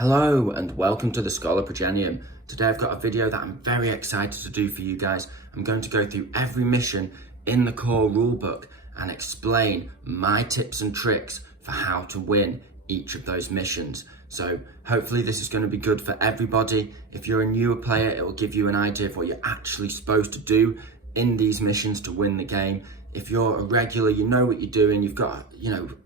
Hello and welcome to the Scholar Progenium. Today I've got a video that I'm very excited to do for you guys. I'm going to go through every mission in the core rulebook and explain my tips and tricks for how to win each of those missions. So hopefully this is going to be good for everybody. If you're a newer player, it will give you an idea of what you're actually supposed to do in these missions to win the game. If you're a regular, you know what you're doing, you've got,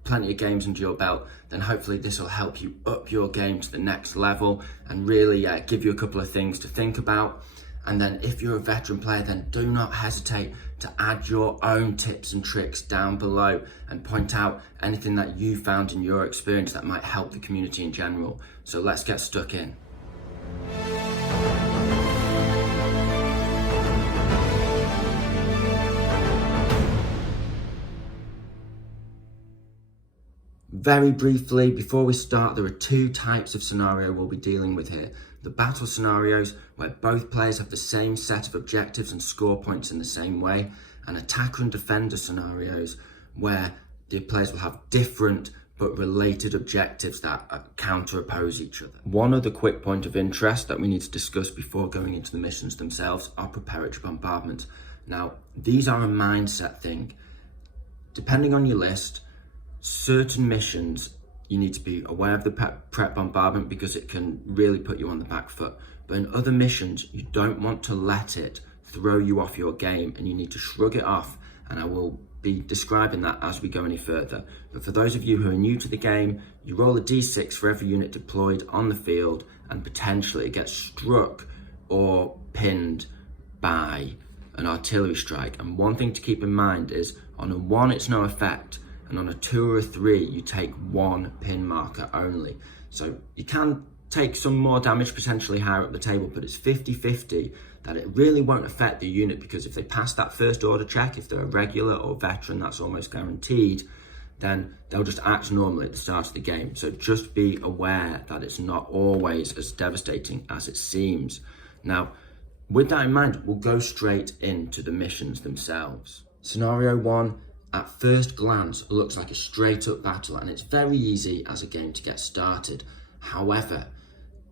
plenty of games under your belt, then hopefully this will help you up your game to the next level and really give you a couple of things to think about. And then if you're a veteran player, then do not hesitate to add your own tips and tricks down below and point out anything that you found in your experience that might help the community in general. So let's get stuck in. Very briefly, before we start, there are two types of scenario we'll be dealing with here. The battle scenarios, where both players have the same set of objectives and score points in the same way, and attacker and defender scenarios, where the players will have different but related objectives that counter-oppose each other. One other quick point of interest that we need to discuss before going into the missions themselves are preparatory bombardments. Now, these are a mindset thing. Depending on your list, certain missions, you need to be aware of the prep bombardment because it can really put you on the back foot. But in other missions, you don't want to let it throw you off your game and you need to shrug it off. And I will be describing that as we go any further. But for those of you who are new to the game, you roll a d6 for every unit deployed on the field and potentially it gets struck or pinned by an artillery strike. And one thing to keep in mind is on a 1, it's no effect. And on a 2 or a 3, you take 1 pin marker only. So you can take some more damage potentially higher up the table, but it's 50-50 that it really won't affect the unit because if they pass that first order check, if they're a regular or veteran, that's almost guaranteed, then they'll just act normally at the start of the game. So just be aware that it's not always as devastating as it seems. Now, with that in mind, we'll go straight into the missions themselves. Scenario 1, at first glance, looks like a straight up battle and it's very easy as a game to get started. However,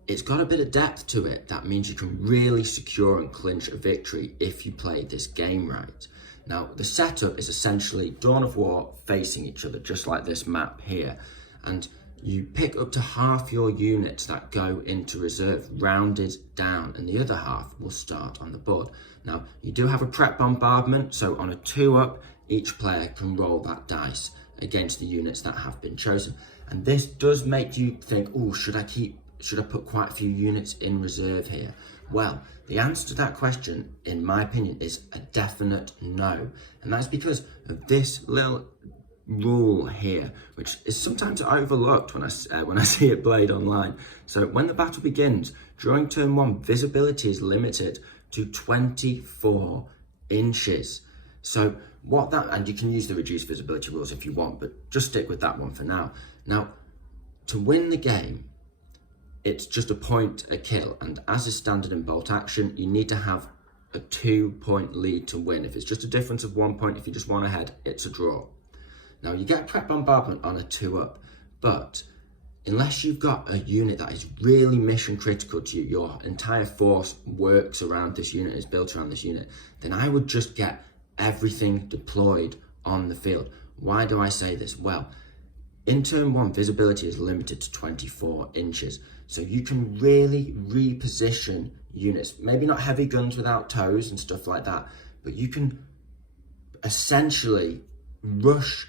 it's got a bit of depth to it. That means you can really secure and clinch a victory if you play this game right. Now, the setup is essentially Dawn of War facing each other, just like this map here. And you pick up to half your units that go into reserve, rounded down, and the other half will start on the board. Now, you do have a prep bombardment, so on a 2-up, each player can roll that dice against the units that have been chosen. And this does make you think, oh, should I put quite a few units in reserve here? Well, the answer to that question, in my opinion, is a definite no. And that's because of this little rule here, which is sometimes overlooked when I see it played online. So when the battle begins, during turn 1, visibility is limited to 24 inches. So and you can use the reduced visibility rules if you want, but just stick with that one for now. Now, to win the game, it's just a point a kill, and as is standard in bolt action, you need to have a 2-point lead to win. If it's just a difference of 1 point, if you just want ahead, it's a draw. Now, you get prep bombardment on a 2-up, but unless you've got a unit that is really mission critical to you, your entire force works around this unit, is built around this unit, then I would just get everything deployed on the field. Why do I say this? Well, in turn 1, visibility is limited to 24 inches. So you can really reposition units, maybe not heavy guns without toes and stuff like that, but you can essentially rush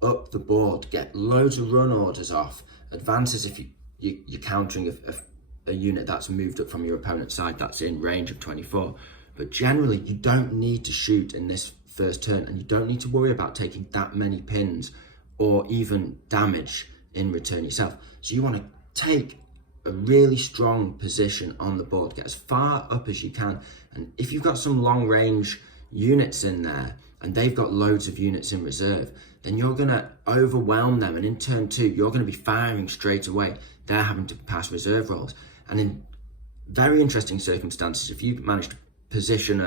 up the board, get loads of run orders off, advances if you're countering a unit that's moved up from your opponent's side that's in range of 24. But generally, you don't need to shoot in this first turn and you don't need to worry about taking that many pins or even damage in return yourself. So you want to take a really strong position on the board, get as far up as you can. And if you've got some long range units in there and they've got loads of units in reserve, then you're going to overwhelm them. And in turn 2, you're going to be firing straight away. They're having to pass reserve rolls. And in very interesting circumstances, if you manage to position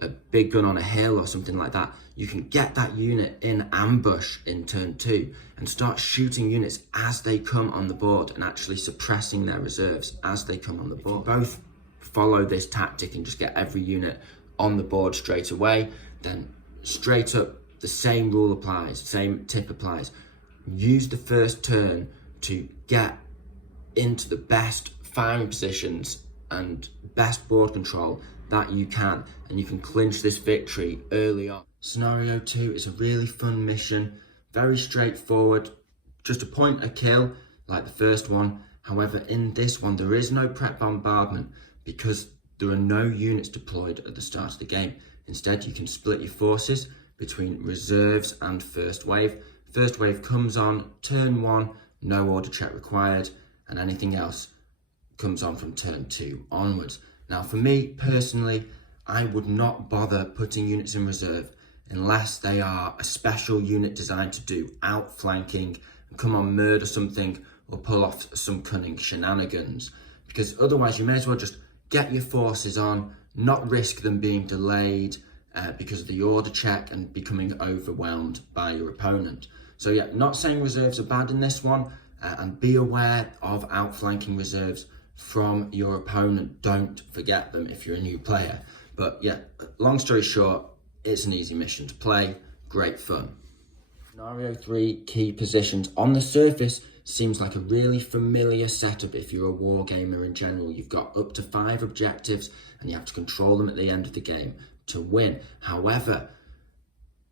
a big gun on a hill or something like that, you can get that unit in ambush in turn 2 and start shooting units as they come on the board and actually suppressing their reserves as they come on the board. If you both follow this tactic and just get every unit on the board straight away, then straight up the same rule applies, same tip applies. Use the first turn to get into the best firing positions and best board control that you can, and you can clinch this victory early on. Scenario 2 is a really fun mission, very straightforward, just a point a kill like the first one. However, in this one there is no prep bombardment because there are no units deployed at the start of the game. Instead, you can split your forces between reserves and first wave. First wave comes on turn 1, no order check required, and anything else comes on from turn 2 onwards. Now for me personally, I would not bother putting units in reserve unless they are a special unit designed to do outflanking and come on murder something or pull off some cunning shenanigans, because otherwise you may as well just get your forces on, not risk them being delayed because of the order check and becoming overwhelmed by your opponent. So yeah, not saying reserves are bad in this one, and be aware of outflanking reserves from your opponent. Don't forget them if you're a new player. But yeah, long story short, it's an easy mission to play, great fun. Scenario 3, key positions. On the surface, seems like a really familiar setup if you're a war gamer in general. You've got up to 5 objectives and you have to control them at the end of the game to win. However,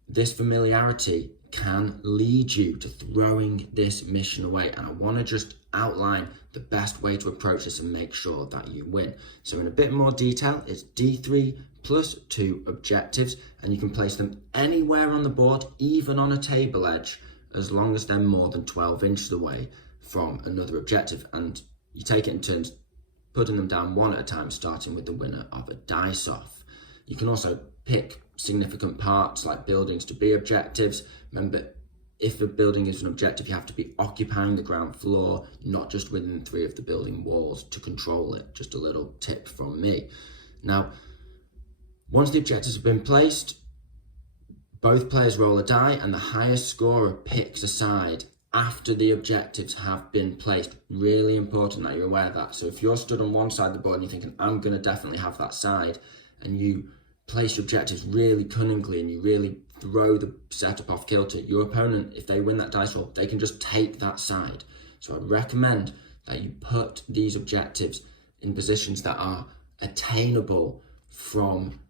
this familiarity can lead you to throwing this mission away, and I want to just outline the best way to approach this and make sure that you win. So in a bit more detail, it's D3 plus 2 objectives, and you can place them anywhere on the board, even on a table edge, as long as they're more than 12 inches away from another objective. And you take it in turns, putting them down one at a time, starting with the winner of a dice-off. You can also pick significant parts like buildings to be objectives. Remember, if a building is an objective, you have to be occupying the ground floor, not just within 3 of the building walls to control it. Just a little tip from me. Now, once the objectives have been placed, both players roll a die and the highest scorer picks a side after the objectives have been placed. Really important that you're aware of that. So if you're stood on one side of the board and you're thinking, I'm going to definitely have that side, and you place your objectives really cunningly and you really throw the setup off kilter, your opponent, if they win that dice roll, they can just take that side. So I'd recommend that you put these objectives in positions that are attainable from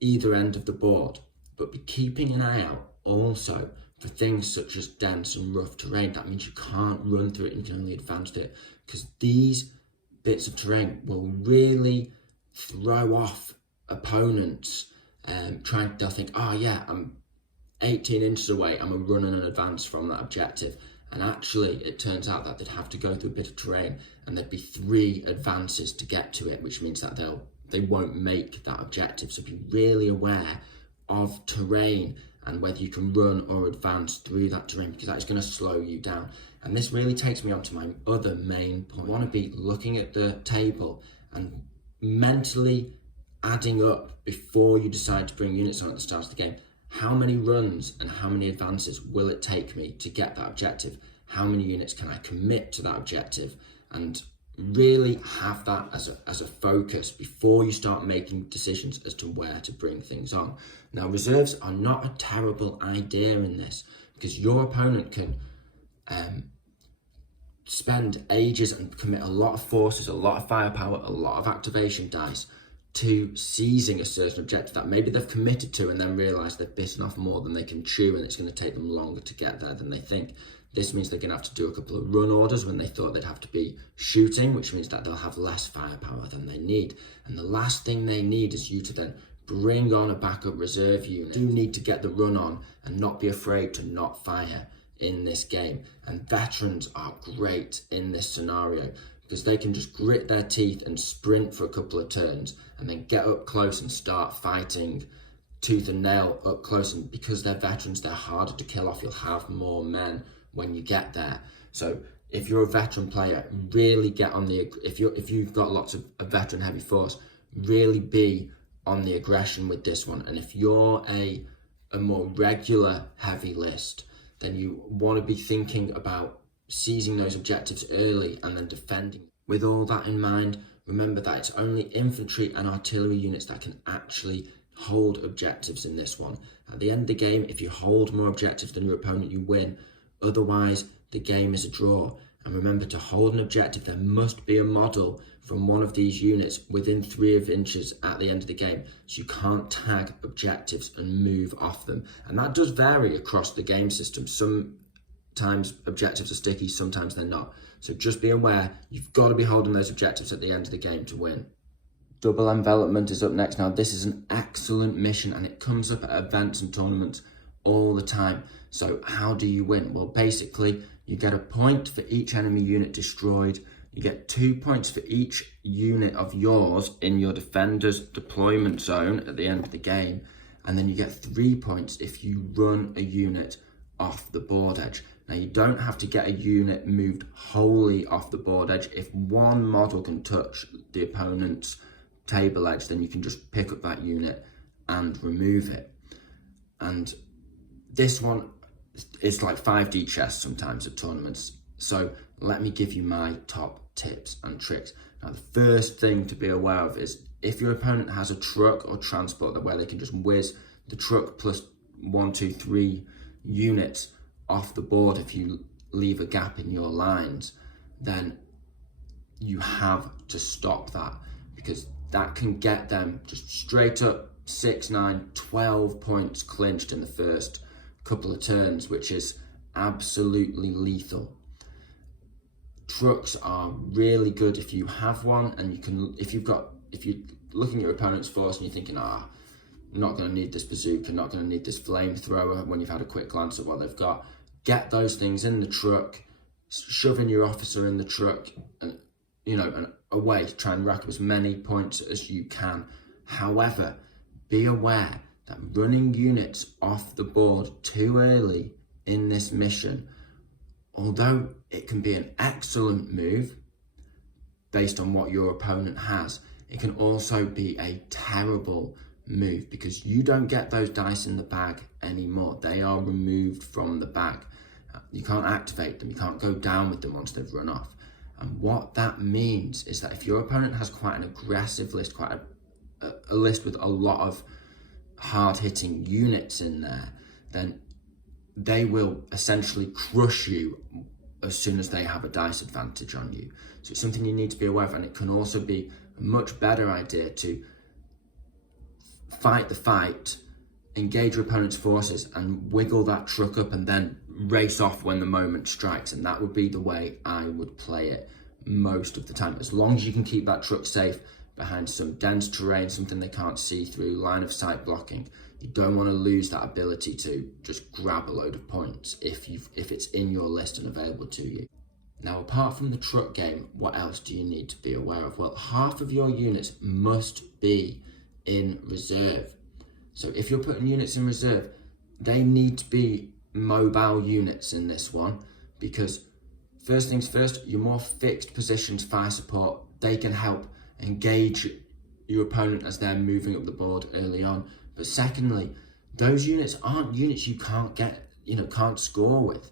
either end of the board, but be keeping an eye out also for things such as dense and rough terrain. That means you can't run through it and you can only advance through it, because these bits of terrain will really throw off opponents. They'll think, oh yeah, I'm 18 inches away, I'm a run and an advance from that objective. And actually, it turns out that they'd have to go through a bit of terrain and there'd be 3 advances to get to it, which means that they won't make that objective. So be really aware of terrain and whether you can run or advance through that terrain, because that is going to slow you down. And this really takes me on to my other main point. You want to be looking at the table and mentally adding up before you decide to bring units on at the start of the game. How many runs and how many advances will it take me to get that objective? How many units can I commit to that objective? And really have that as a focus before you start making decisions as to where to bring things on. Now, reserves are not a terrible idea in this, because your opponent can spend ages and commit a lot of forces, a lot of firepower, a lot of activation dice to seizing a certain objective that maybe they've committed to and then realise they've bitten off more than they can chew, and it's going to take them longer to get there than they think. This means they're going to have to do a couple of run orders when they thought they'd have to be shooting, which means that they'll have less firepower than they need. And the last thing they need is you to then bring on a backup reserve unit. You do need to get the run on and not be afraid to not fire in this game. And veterans are great in this scenario, because they can just grit their teeth and sprint for a couple of turns and then get up close and start fighting tooth and nail up close. And because they're veterans, they're harder to kill off. You'll have more men when you get there. So if you're a veteran player, really get on the, if you've got lots of a veteran heavy force, really be on the aggression with this one. And if you're a more regular heavy list, then you want to be thinking about seizing those objectives early and then defending. With all that in mind, remember that it's only infantry and artillery units that can actually hold objectives in this one. At the end of the game, if you hold more objectives than your opponent, you win. Otherwise, the game is a draw. And remember, to hold an objective, there must be a model from one of these units within 3 inches at the end of the game. So you can't tag objectives and move off them. And that does vary across the game system. Sometimes objectives are sticky, sometimes they're not. So just be aware, you've got to be holding those objectives at the end of the game to win. Double envelopment is up next. Now, this is an excellent mission and it comes up at events and tournaments all the time. So how do you win? Well, basically, you get a point for each enemy unit destroyed. You get 2 points for each unit of yours in your defender's deployment zone at the end of the game. And then you get 3 points if you run a unit off the board edge. Now, you don't have to get a unit moved wholly off the board edge. If one model can touch the opponent's table edge, then you can just pick up that unit and remove it. And this one is like 5D chess sometimes at tournaments. So let me give you my top tips and tricks. Now, the first thing to be aware of is if your opponent has a truck or transport where they can just whiz the truck plus 1, 2, 3 units off the board if you leave a gap in your lines, then you have to stop that, because that can get them just straight up 6, 9, 12 points clinched in the first couple of turns, which is absolutely lethal. Trucks are really good if you have one, and you can, if you're looking at your opponent's force and you're thinking, I'm not going to need this bazooka, not going to need this flamethrower, when you've had a quick glance at what they've got, get those things in the truck, shoving your officer in the truck, and and away, try and rack up as many points as you can. However, be aware that running units off the board too early in this mission, although it can be an excellent move based on what your opponent has, it can also be a terrible move because you don't get those dice in the bag anymore. They are removed from the bag. You can't activate them, you can't go down with them once they've run off. And what that means is that if your opponent has quite an aggressive list, quite a list with a lot of hard-hitting units in there, then they will essentially crush you as soon as they have a dice advantage on you. So it's something you need to be aware of, and it can also be a much better idea to fight the fight, engage your opponent's forces, and wiggle that truck up and then race off when the moment strikes. And that would be the way I would play it most of the time, as long as you can keep that truck safe behind some dense terrain, something they can't see through, line of sight blocking. You don't want to lose that ability to just grab a load of points if it's in your list and available to you. Now, apart from the truck game, what else do you need to be aware of? Well, half of your units must be in reserve. So if you're putting units in reserve, they need to be mobile units in this one, because first things first, your more fixed positions fire support, they can help engage your opponent as they're moving up the board early on. But secondly, those units aren't units you can't get, can't score with.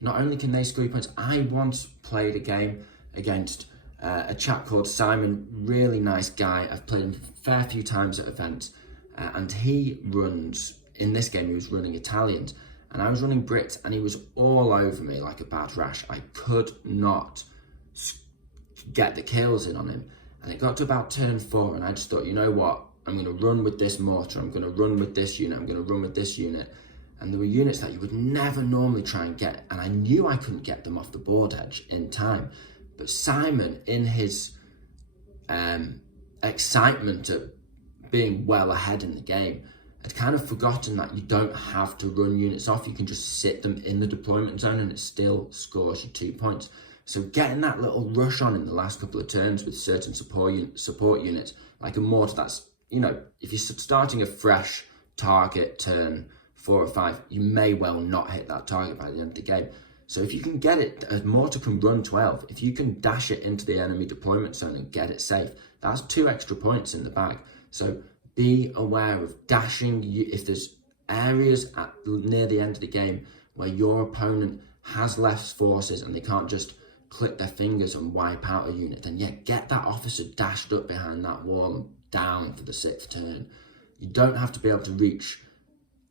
Not only can they score you points, I once played a game against a chap called Simon, really nice guy. I've played him a fair few times at events, and he runs, in this game he was running Italians, and I was running Brits, and he was all over me like a bad rash. I could not get the kills in on him. And it got to about turn 4, and I just thought, you know what? I'm going to run with this mortar, I'm going to run with this unit, I'm going to run with this unit. And there were units that you would never normally try and get, and I knew I couldn't get them off the board edge in time. But Simon, in his excitement at being well ahead in the game, had kind of forgotten that you don't have to run units off. You can just sit them in the deployment zone and it still scores you 2 points. So getting that little rush on in the last couple of turns with certain support units, like a mortar that's, if you're starting a fresh target turn 4 or 5, you may well not hit that target by the end of the game. So if you can get it, a mortar can run 12. If you can dash it into the enemy deployment zone and get it safe, that's 2 extra points in the bag. So be aware of dashing. If there's areas near the end of the game where your opponent has less forces and they can't just click their fingers and wipe out a unit, then yeah, get that officer dashed up behind that wall and down for the 6th turn. You don't have to be able to reach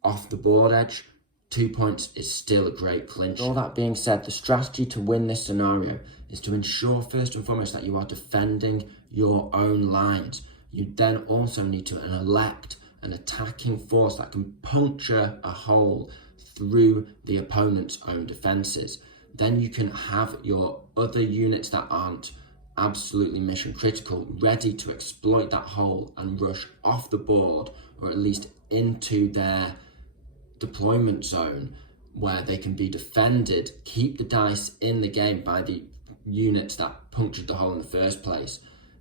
off the board edge. 2 points is still a great clinch. With all that being said, the strategy to win this scenario is to ensure first and foremost that you are defending your own lines. You then also need to elect an attacking force that can puncture a hole through the opponent's own defences. Then you can have your other units that aren't absolutely mission critical ready to exploit that hole and rush off the board, or at least into their deployment zone where they can be defended, keep the dice in the game by the units that punctured the hole in the first place,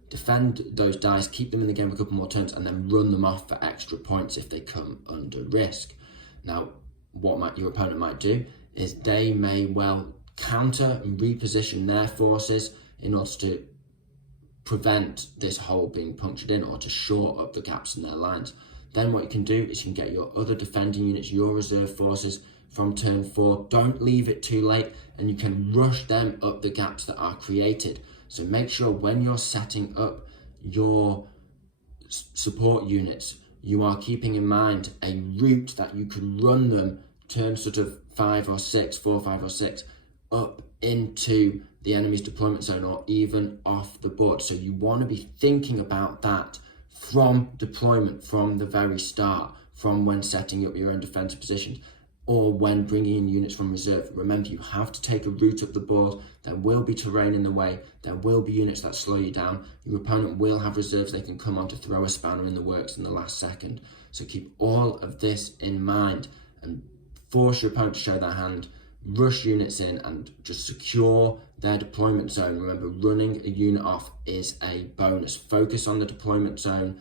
defend those dice, keep them in the game a couple more turns, and then run them off for extra points if they come under risk. Now, what your opponent might do is they may well counter and reposition their forces in order to prevent this hole being punctured in or to short up the gaps in their lines. Then what you can do is you can get your other defending units, your reserve forces, from turn 4. Don't leave it too late, and you can rush them up the gaps that are created. So make sure when you're setting up your support units, you are keeping in mind a route that you can run them turn sort of 5 or 6, 4, 5 or 6, up into the enemy's deployment zone or even off the board. So you want to be thinking about that from deployment, from the very start, from when setting up your own defensive positions, or when bringing in units from reserve. Remember, you have to take a route up the board. There will be terrain in the way. There will be units that slow you down. Your opponent will have reserves they can come on to throw a spanner in the works in the last second. So keep all of this in mind and force your opponent to show their hand. Rush units in and just secure their deployment zone. Remember, running a unit off is a bonus. Focus on the deployment zone,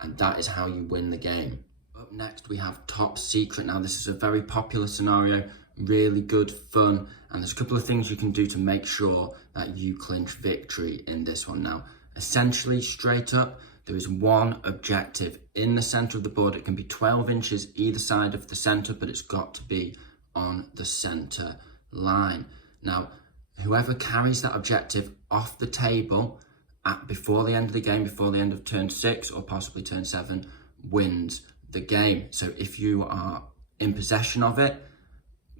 and that is how you win the game. Up next, we have Top Secret. Now, this is a very popular scenario, really good fun, and there's a couple of things you can do to make sure that you clinch victory in this one. Now, essentially, straight up, there is one objective in the center of the board. It can be 12 inches either side of the center, but it's got to be on the center line. Now, whoever carries that objective off the table before the end of the game, before the end of turn 6 or possibly turn 7, wins the game. So if you are in possession of it,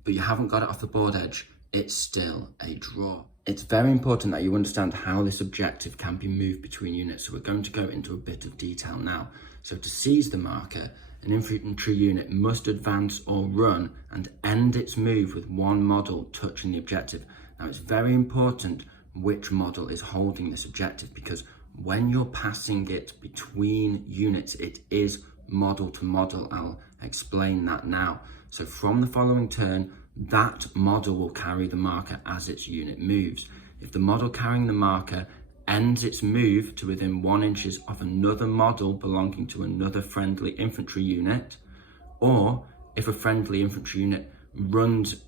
but you haven't got it off the board edge, it's still a draw. It's very important that you understand how this objective can be moved between units. So we're going to go into a bit of detail now. So to seize the marker, an infantry unit must advance or run and end its move with one model touching the objective. Now, it's very important which model is holding this objective, because when you're passing it between units, it is model to model. I'll explain that now. So from the following turn, that model will carry the marker as its unit moves. If the model carrying the marker ends its move to within 1 inch of another model belonging to another friendly infantry unit, or if a friendly infantry unit runs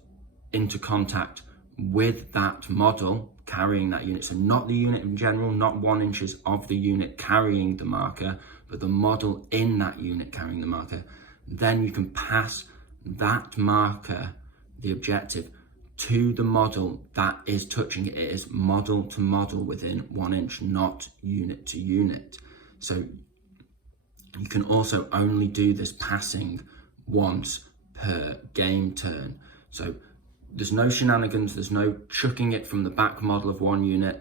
into contact with that model carrying that unit, so not the unit in general, not 1 inch of the unit carrying the marker, but the model in that unit carrying the marker, then you can pass that marker, the objective, to the model that is touching it. It is model to model within 1 inch, not unit to unit. So you can also only do this passing once per game turn. So there's no shenanigans, there's no chucking it from the back model of one unit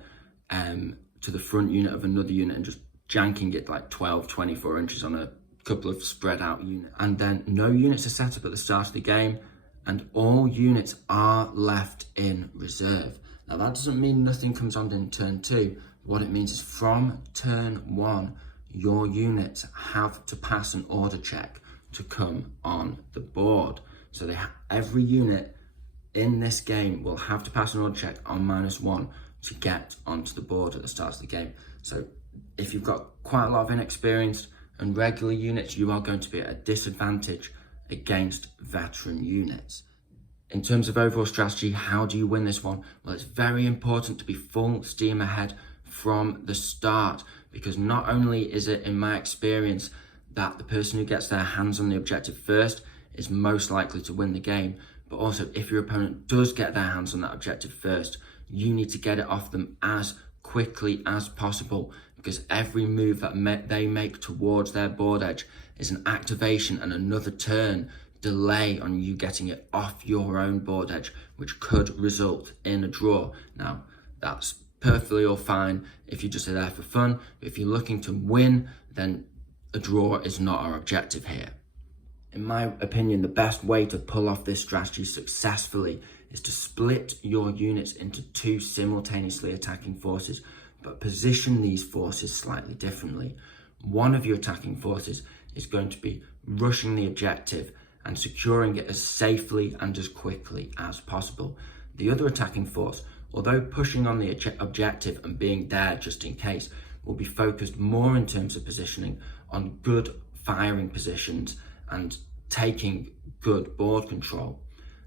to the front unit of another unit and just janking it like 12, 24 inches on a couple of spread out units. And then no units are set up at the start of the game, and all units are left in reserve. Now that doesn't mean nothing comes on in turn 2. What it means is from turn 1, your units have to pass an order check to come on the board. So every unit in this game will have to pass an order check on -1 to get onto the board at the start of the game. So if you've got quite a lot of inexperienced and regular units, you are going to be at a disadvantage against veteran units. In terms of overall strategy, how do you win this one? Well, it's very important to be full steam ahead from the start, because not only is it, in my experience, that the person who gets their hands on the objective first is most likely to win the game. But also, if your opponent does get their hands on that objective first, you need to get it off them as quickly as possible, because every move that they make towards their board edge is an activation and another turn delay on you getting it off your own board edge, which could result in a draw. Now, that's perfectly all fine if you're just there for fun, but if you're looking to win, then a draw is not our objective here. In my opinion, the best way to pull off this strategy successfully is to split your units into two simultaneously attacking forces, but position these forces slightly differently. One of your attacking forces is going to be rushing the objective and securing it as safely and as quickly as possible. The other attacking force, although pushing on the objective and being there just in case, will be focused more in terms of positioning on good firing positions and taking good board control.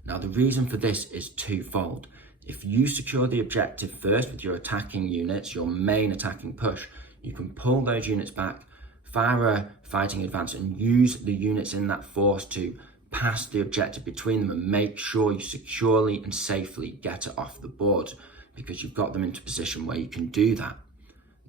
Now, the reason for this is twofold. If you secure the objective first with your attacking units, your main attacking push, you can pull those units back, fire a fighting advance, and use the units in that force to pass the objective between them and make sure you securely and safely get it off the board, because you've got them into a position where you can do that.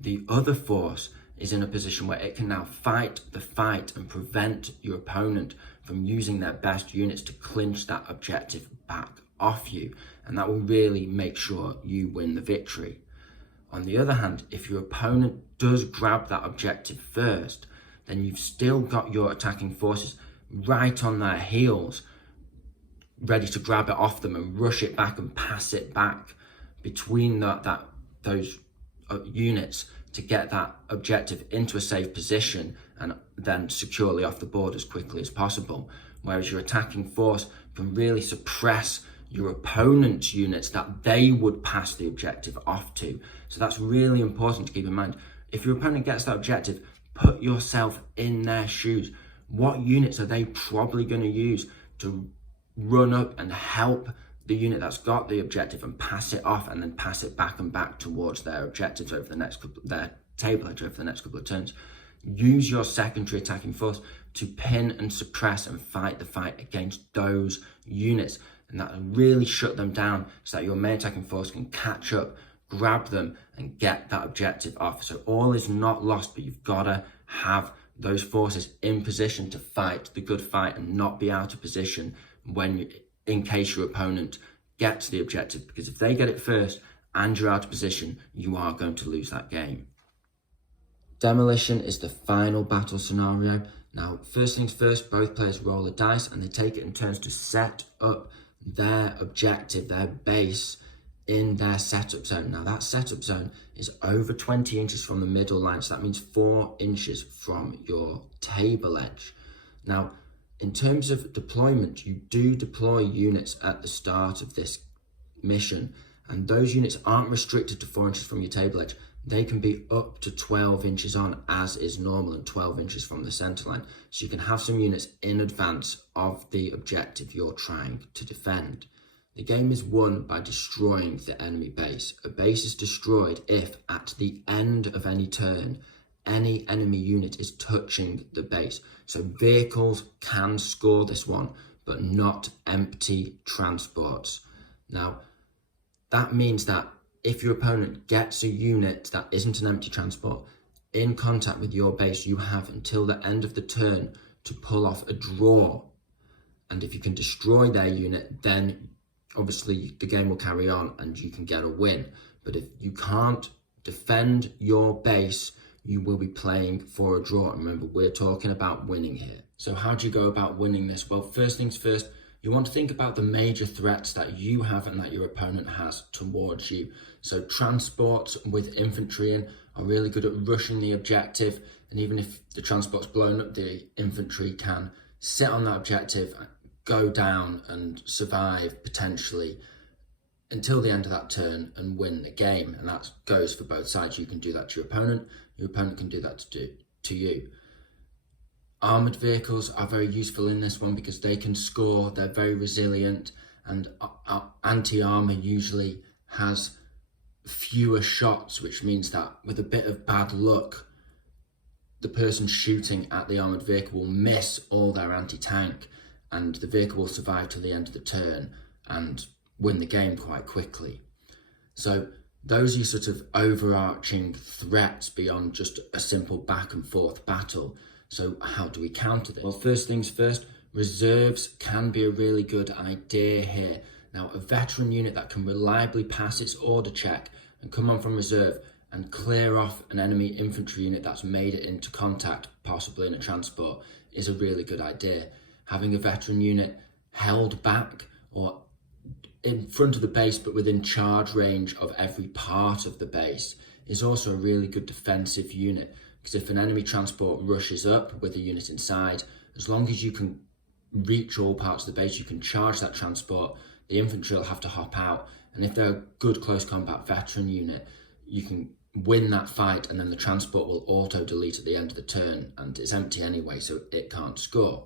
The other force is in a position where it can now fight the fight and prevent your opponent from using their best units to clinch that objective back off you, and that will really make sure you win the victory. On the other hand, if your opponent does grab that objective first, then you've still got your attacking forces right on their heels, ready to grab it off them and rush it back and pass it back between those units to get that objective into a safe position and then securely off the board as quickly as possible. Whereas your attacking force can really suppress your opponent's units that they would pass the objective off to. So that's really important to keep in mind. If your opponent gets that objective, put yourself in their shoes. What units are they probably going to use to run up and help the unit that's got the objective and pass it off, and then pass it back and back towards their objectives over the next their table edge over the next couple of turns? Use your secondary attacking force to pin and suppress and fight the fight against those units, and that will really shut them down so that your main attacking force can catch up, grab them, and get that objective off. So all is not lost, but you've got to have those forces in position to fight the good fight and not be out of position in case your opponent gets the objective, because if they get it first and you're out of position, you are going to lose that game. Demolition is the final battle scenario. Now, first things first, both players roll a dice and they take it in turns to set up their objective, their base, in their setup zone. Now, that setup zone is over 20 inches from the middle line, so that means 4 inches from your table edge. Now, in terms of deployment, you do deploy units at the start of this mission, and those units aren't restricted to 4 inches from your table edge. They can be up to 12 inches on, as is normal, and 12 inches from the center line. So you can have some units in advance of the objective you're trying to defend. The game is won by destroying the enemy base. A base is destroyed if, at the end of any turn, any enemy unit is touching the base. So vehicles can score this one, but not empty transports. Now, that means that if your opponent gets a unit that isn't an empty transport in contact with your base, you have until the end of the turn to pull off a draw. And if you can destroy their unit, then obviously the game will carry on and you can get a win. But if you can't defend your base, you will be playing for a draw. Remember, we're talking about winning here. So how do you go about winning this? Well, first things first, you want to think about the major threats that you have and that your opponent has towards you. So transports with infantry in are really good at rushing the objective. And even if the transport's blown up, the infantry can sit on that objective, go down and survive potentially until the end of that turn and win the game. And that goes for both sides. You can do that to your opponent can do that to you. Armoured vehicles are very useful in this one because they can score, they're very resilient, and anti-armour usually has fewer shots, which means that with a bit of bad luck, the person shooting at the armoured vehicle will miss all their anti-tank, and the vehicle will survive till the end of the turn and win the game quite quickly. So those are your sort of overarching threats beyond just a simple back and forth battle. So how do we counter this? Well, first things first, reserves can be a really good idea here. Now, a veteran unit that can reliably pass its order check and come on from reserve and clear off an enemy infantry unit that's made it into contact, possibly in a transport, is a really good idea. Having a veteran unit held back or in front of the base but within charge range of every part of the base is also a really good defensive unit, because if an enemy transport rushes up with a unit inside, as long as you can reach all parts of the base, you can charge that transport, the infantry will have to hop out, and if they're a good close combat veteran unit, you can win that fight, and then the transport will auto delete at the end of the turn, and it's empty anyway, so it can't score.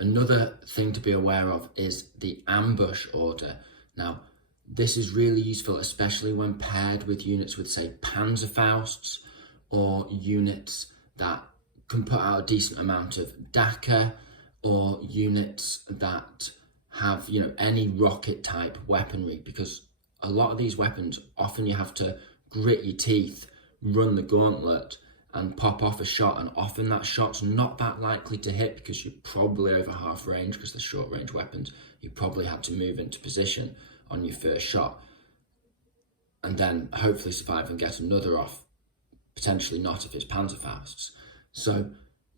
Another thing to be aware of is the ambush order. Now, this is really useful, especially when paired with units with, say, Panzerfausts, or units that can put out a decent amount of DACA, or units that have, any rocket type weaponry, because a lot of these weapons, often you have to grit your teeth, run the gauntlet and pop off a shot, and often that shot's not that likely to hit because you're probably over half range, because they're short range weapons. You probably had to move into position on your first shot and then hopefully survive and get another off, potentially not if it's Panzerfausts. So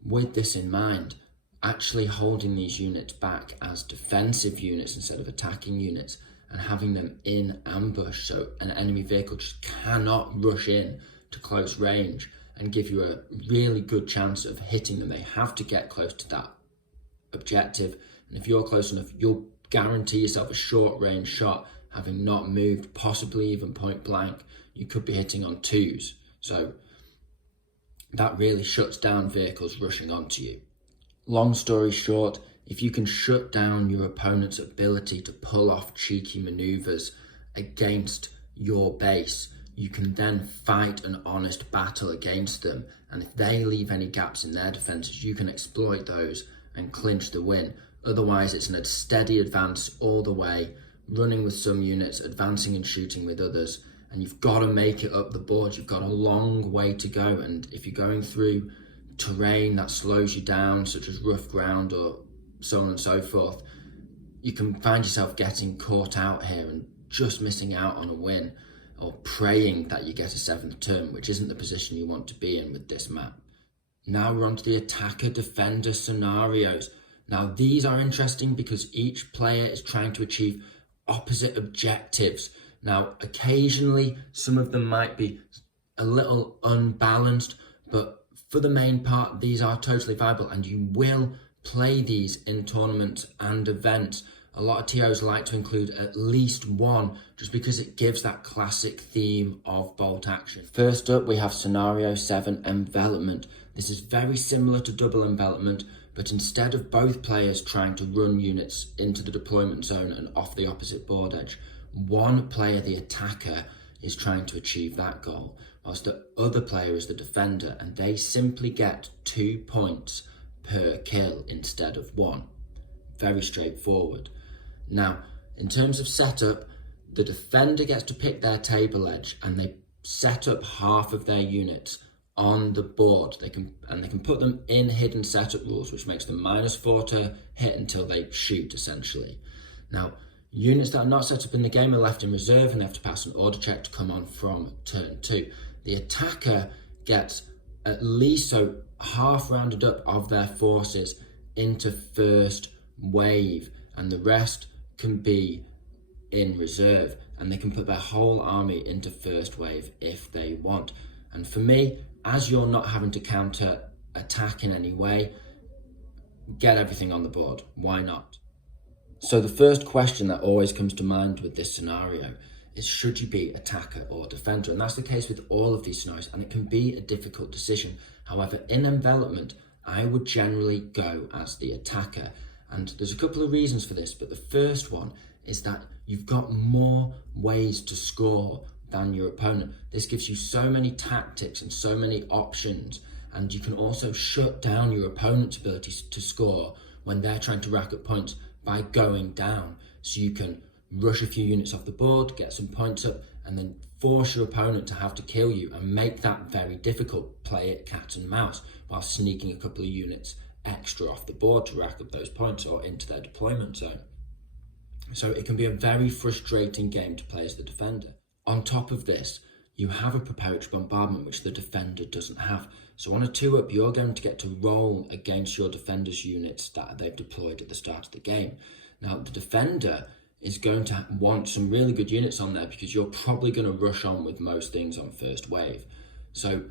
with this in mind, actually holding these units back as defensive units instead of attacking units, and having them in ambush, so an enemy vehicle just cannot rush in to close range and give you a really good chance of hitting them. They have to get close to that objective, and if you're close enough, you'll guarantee yourself a short range shot, having not moved, possibly even point blank. You could be hitting on twos, so that really shuts down vehicles rushing onto you. Long story short, if you can shut down your opponent's ability to pull off cheeky maneuvers against your base, you can then fight an honest battle against them. And if they leave any gaps in their defenses, you can exploit those and clinch the win. Otherwise, it's a steady advance all the way, running with some units, advancing and shooting with others. And you've got to make it up the board. You've got a long way to go. And if you're going through terrain that slows you down, such as rough ground or so on and so forth, you can find yourself getting caught out here and just missing out on a win, or praying that you get a 7th turn, which isn't the position you want to be in with this map. Now we're on to the attacker-defender scenarios. Now these are interesting because each player is trying to achieve opposite objectives. Now occasionally some of them might be a little unbalanced, but for the main part these are totally viable, and you will play these in tournaments and events. A lot of TOs like to include at least one, just because it gives that classic theme of bolt action. First up, we have Scenario 7, Envelopment. This is very similar to Double Envelopment, but instead of both players trying to run units into the deployment zone and off the opposite board edge, one player, the attacker, is trying to achieve that goal, whilst the other player is the defender, and they simply get 2 points per kill instead of 1. Very straightforward. Now, in terms of setup, the defender gets to pick their table edge, and they set up half of their units on the board. They can put them in hidden setup rules, which makes them -4 to hit until they shoot, essentially. Now, units that are not set up in the game are left in reserve, and they have to pass an order check to come on from turn 2. The attacker gets at least half rounded up of their forces into first wave, and the rest can be in reserve, and they can put their whole army into first wave if they want. And for me, as you're not having to counter attack in any way, get everything on the board. Why not? So the first question that always comes to mind with this scenario is, should you be attacker or defender? And that's the case with all of these scenarios, and it can be a difficult decision. However, in Envelopment, I would generally go as the attacker. And there's a couple of reasons for this, but the first one is that you've got more ways to score than your opponent. This gives you so many tactics and so many options, and you can also shut down your opponent's ability to score when they're trying to rack up points by going down. So you can rush a few units off the board, get some points up, and then force your opponent to have to kill you and make that very difficult. Play it cat and mouse while sneaking a couple of units extra off the board to rack up those points or into their deployment zone. So it can be a very frustrating game to play as the defender. On top of this, you have a preparatory bombardment which the defender doesn't have. So on a 2-up, you're going to get to roll against your defender's units that they've deployed at the start of the game. Now, the defender is going to want some really good units on there because you're probably going to rush on with most things on first wave. So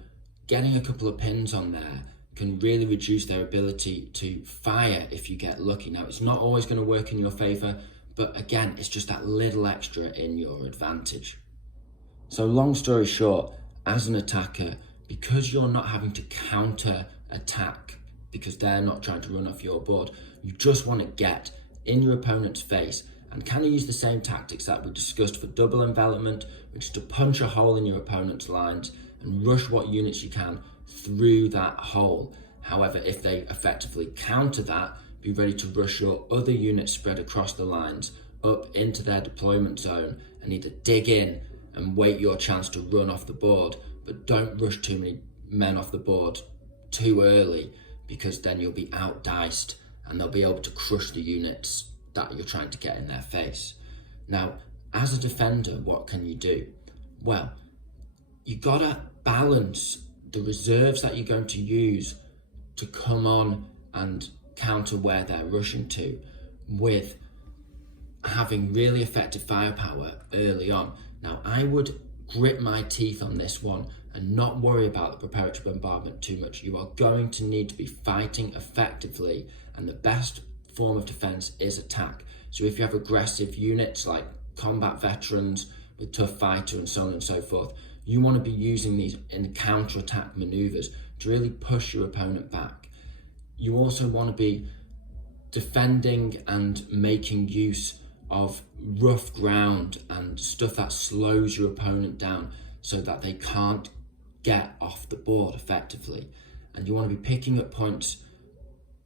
getting a couple of pins on there can really reduce their ability to fire if you get lucky. Now, it's not always going to work in your favour, but again, it's just that little extra in your advantage. So long story short, as an attacker, because you're not having to counter attack because they're not trying to run off your board, you just want to get in your opponent's face and kind of use the same tactics that we discussed for double envelopment, which is to punch a hole in your opponent's lines and rush what units you can through that hole. However, if they effectively counter that, be ready to rush your other units spread across the lines up into their deployment zone and either dig in and wait your chance to run off the board, but don't rush too many men off the board too early because then you'll be outdiced and they'll be able to crush the units that you're trying to get in their face. Now, as a defender, what can you do? Well, you gotta balance the reserves that you're going to use to come on and counter where they're rushing to with having really effective firepower early on. Now, I would grit my teeth on this one and not worry about the preparatory bombardment too much. You are going to need to be fighting effectively, and the best form of defense is attack. So if you have aggressive units like combat veterans with tough fighter and so on and so forth, you want to be using these in counter-attack maneuvers to really push your opponent back. You also want to be defending and making use of rough ground and stuff that slows your opponent down so that they can't get off the board effectively. And you want to be picking up points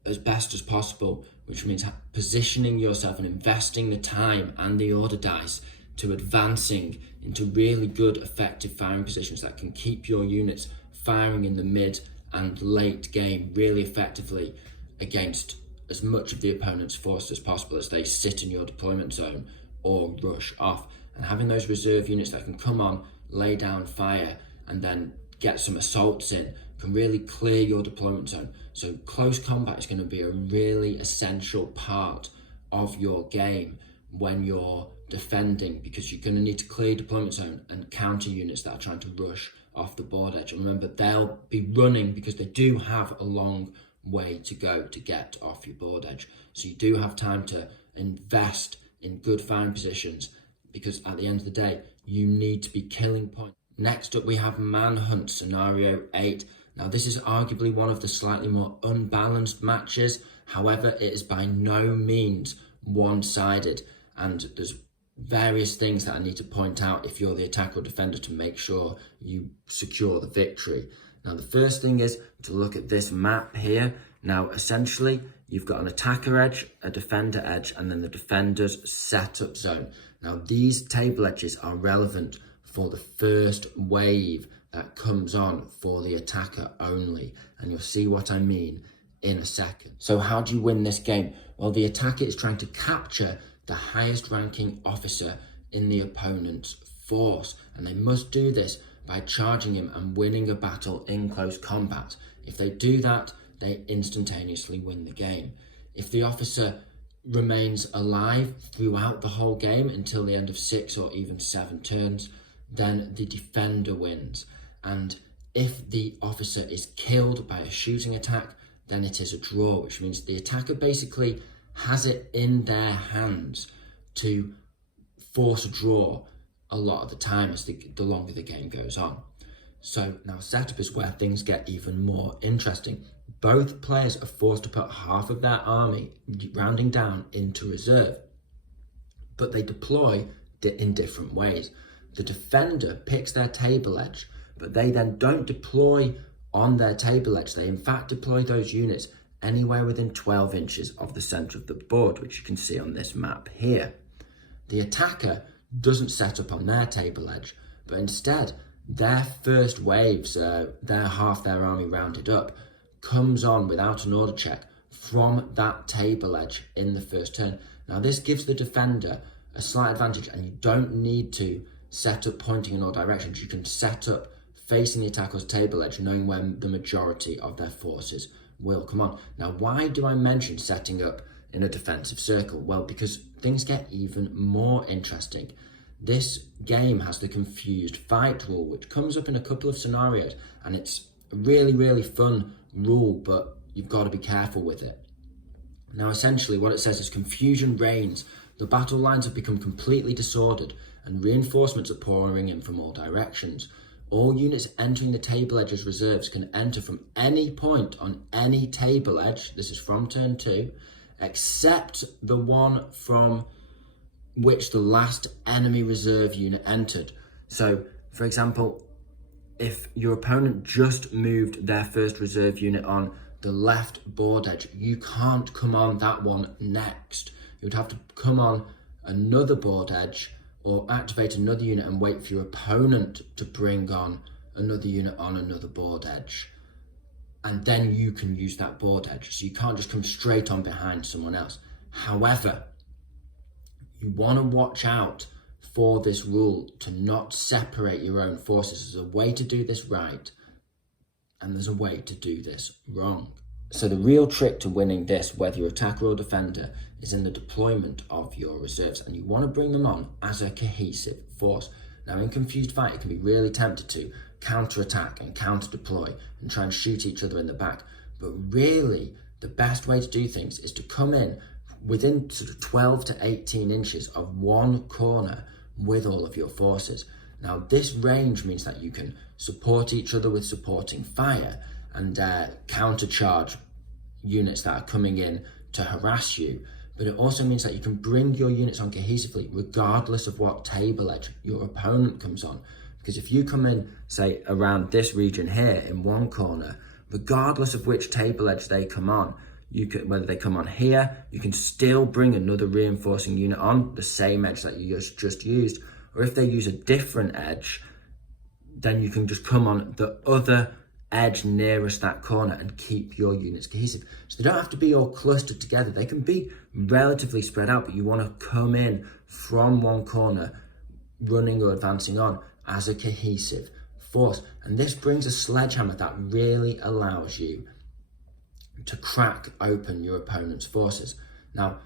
as best as possible, which means positioning yourself and investing the time and the order dice to advancing into really good effective firing positions that can keep your units firing in the mid and late game really effectively against as much of the opponent's force as possible as they sit in your deployment zone or rush off. And having those reserve units that can come on, lay down fire, and then get some assaults in can really clear your deployment zone. So close combat is going to be a really essential part of your game when you're defending, because you're going to need to clear your deployment zone and counter units that are trying to rush off the board edge. And remember, they'll be running because they do have a long way to go to get off your board edge. So you do have time to invest in good firing positions, because at the end of the day, you need to be killing points. Next up, we have Manhunt Scenario 8. Now, this is arguably one of the slightly more unbalanced matches. However, it is by no means one-sided, and there's various things that I need to point out if you're the attacker or defender to make sure you secure the victory. Now, the first thing is to look at this map here. Now, essentially, you've got an attacker edge, a defender edge, and then the defender's setup zone. Now, these table edges are relevant for the first wave that comes on for the attacker only, and you'll see what I mean in a second. So how do you win this game? Well, the attacker is trying to capture the highest ranking officer in the opponent's force, and they must do this by charging him and winning a battle in close combat. If they do that, they instantaneously win the game. If the officer remains alive throughout the whole game until the end of 6 or even 7 turns, then the defender wins. And if the officer is killed by a shooting attack, then it is a draw, which means the attacker basically has it in their hands to force a draw a lot of the time as the longer the game goes on. So now setup is where things get even more interesting. Both players are forced to put half of their army, rounding down, into reserve, but they deploy in different ways. the defender picks their table edge, but they then don't deploy on their table edge. They in fact deploy those units anywhere within 12 inches of the center of the board, which you can see on this map here. The attacker doesn't set up on their table edge, but instead their first waves, their half their army rounded up, comes on without an order check from that table edge in the first turn. Now this gives the defender a slight advantage, and you don't need to set up pointing in all directions. You can set up facing the attacker's table edge, knowing where the majority of their forces will come on. Now, why do I mention setting up in a defensive circle? Well, because things get even more interesting. This game has the confused fight rule, which comes up in a couple of scenarios, and it's a really, really fun rule, but you've got to be careful with it. Now, essentially what it says is confusion reigns. The battle lines have become completely disordered, and reinforcements are pouring in from all directions. All units entering the table edge as reserves can enter from any point on any table edge, this is from turn 2, except the one from which the last enemy reserve unit entered. So, for example, if your opponent just moved their first reserve unit on the left board edge, you can't come on that one next. You would have to come on another board edge or activate another unit and wait for your opponent to bring on another unit on another board edge. And then you can use that board edge. So you can't just come straight on behind someone else. However, you want to watch out for this rule to not separate your own forces. There's a way to do this right, and there's a way to do this wrong. So the real trick to winning this, whether you're attacker or defender, is in the deployment of your reserves, and you want to bring them on as a cohesive force. Now in Confused Fight, it can be really tempted to counter-attack and counter-deploy and try and shoot each other in the back, but really the best way to do things is to come in within sort of 12 to 18 inches of one corner with all of your forces. Now this range means that you can support each other with supporting fire and countercharge units that are coming in to harass you, but it also means that you can bring your units on cohesively regardless of what table edge your opponent comes on. Because if you come in, say, around this region here in one corner, regardless of which table edge they come on, you can, whether they come on here, you can still bring another reinforcing unit on the same edge that you just used, or if they use a different edge, then you can just come on the other edge nearest that corner and keep your units cohesive. So they don't have to be all clustered together. They can be relatively spread out, but you want to come in from one corner, running or advancing on as a cohesive force. And this brings a sledgehammer that really allows you to crack open your opponent's forces. Now,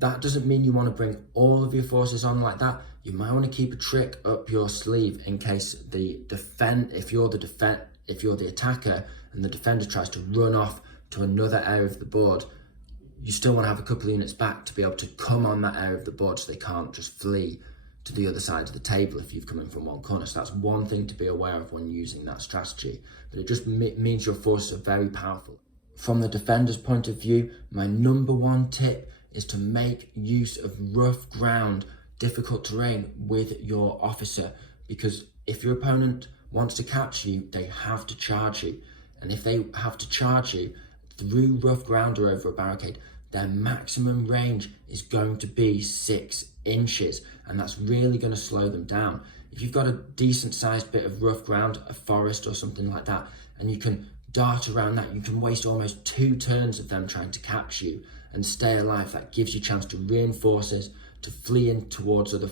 that doesn't mean you want to bring all of your forces on like that. You might want to keep a trick up your sleeve in case if you're the attacker and the defender tries to run off to another area of the board, you still want to have a couple of units back to be able to come on that area of the board so they can't just flee to the other side of the table if you've come in from one corner. So that's one thing to be aware of when using that strategy, but it just means your forces are very powerful. From the defender's point of view, my number one tip is to make use of rough ground, difficult terrain with your officer, because if your opponent wants to capture you, they have to charge you. And if they have to charge you through rough ground or over a barricade, their maximum range is going to be 6 inches, and that's really going to slow them down. If you've got a decent sized bit of rough ground, a forest or something like that, and you can dart around that, you can waste almost 2 turns of them trying to catch you and stay alive. That gives you a chance to reinforce it, to flee in towards other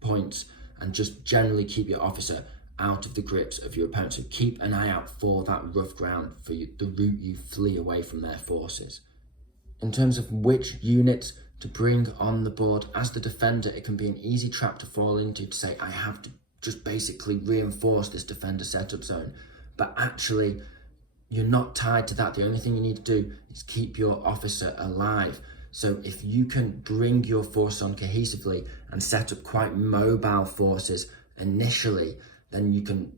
points, and just generally keep your officer out of the grips of your opponent. So keep an eye out for that rough ground, for the route you flee away from their forces. In terms of which units to bring on the board, as the defender, it can be an easy trap to fall into, to say, I have to just basically reinforce this defender setup zone. But actually, you're not tied to that. The only thing you need to do is keep your officer alive. So if you can bring your force on cohesively and set up quite mobile forces initially, then you can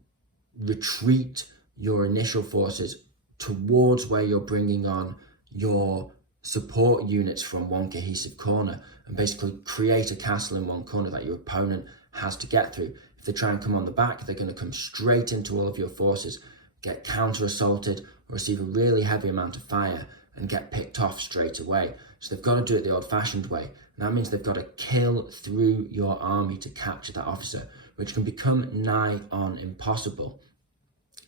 retreat your initial forces towards where you're bringing on your support units from one cohesive corner, and basically create a castle in one corner that your opponent has to get through. If they try and come on the back, they're going to come straight into all of your forces, get counter-assaulted, or receive a really heavy amount of fire and get picked off straight away. So they've got to do it the old-fashioned way. And that means they've got to kill through your army to capture that officer, which can become nigh on impossible.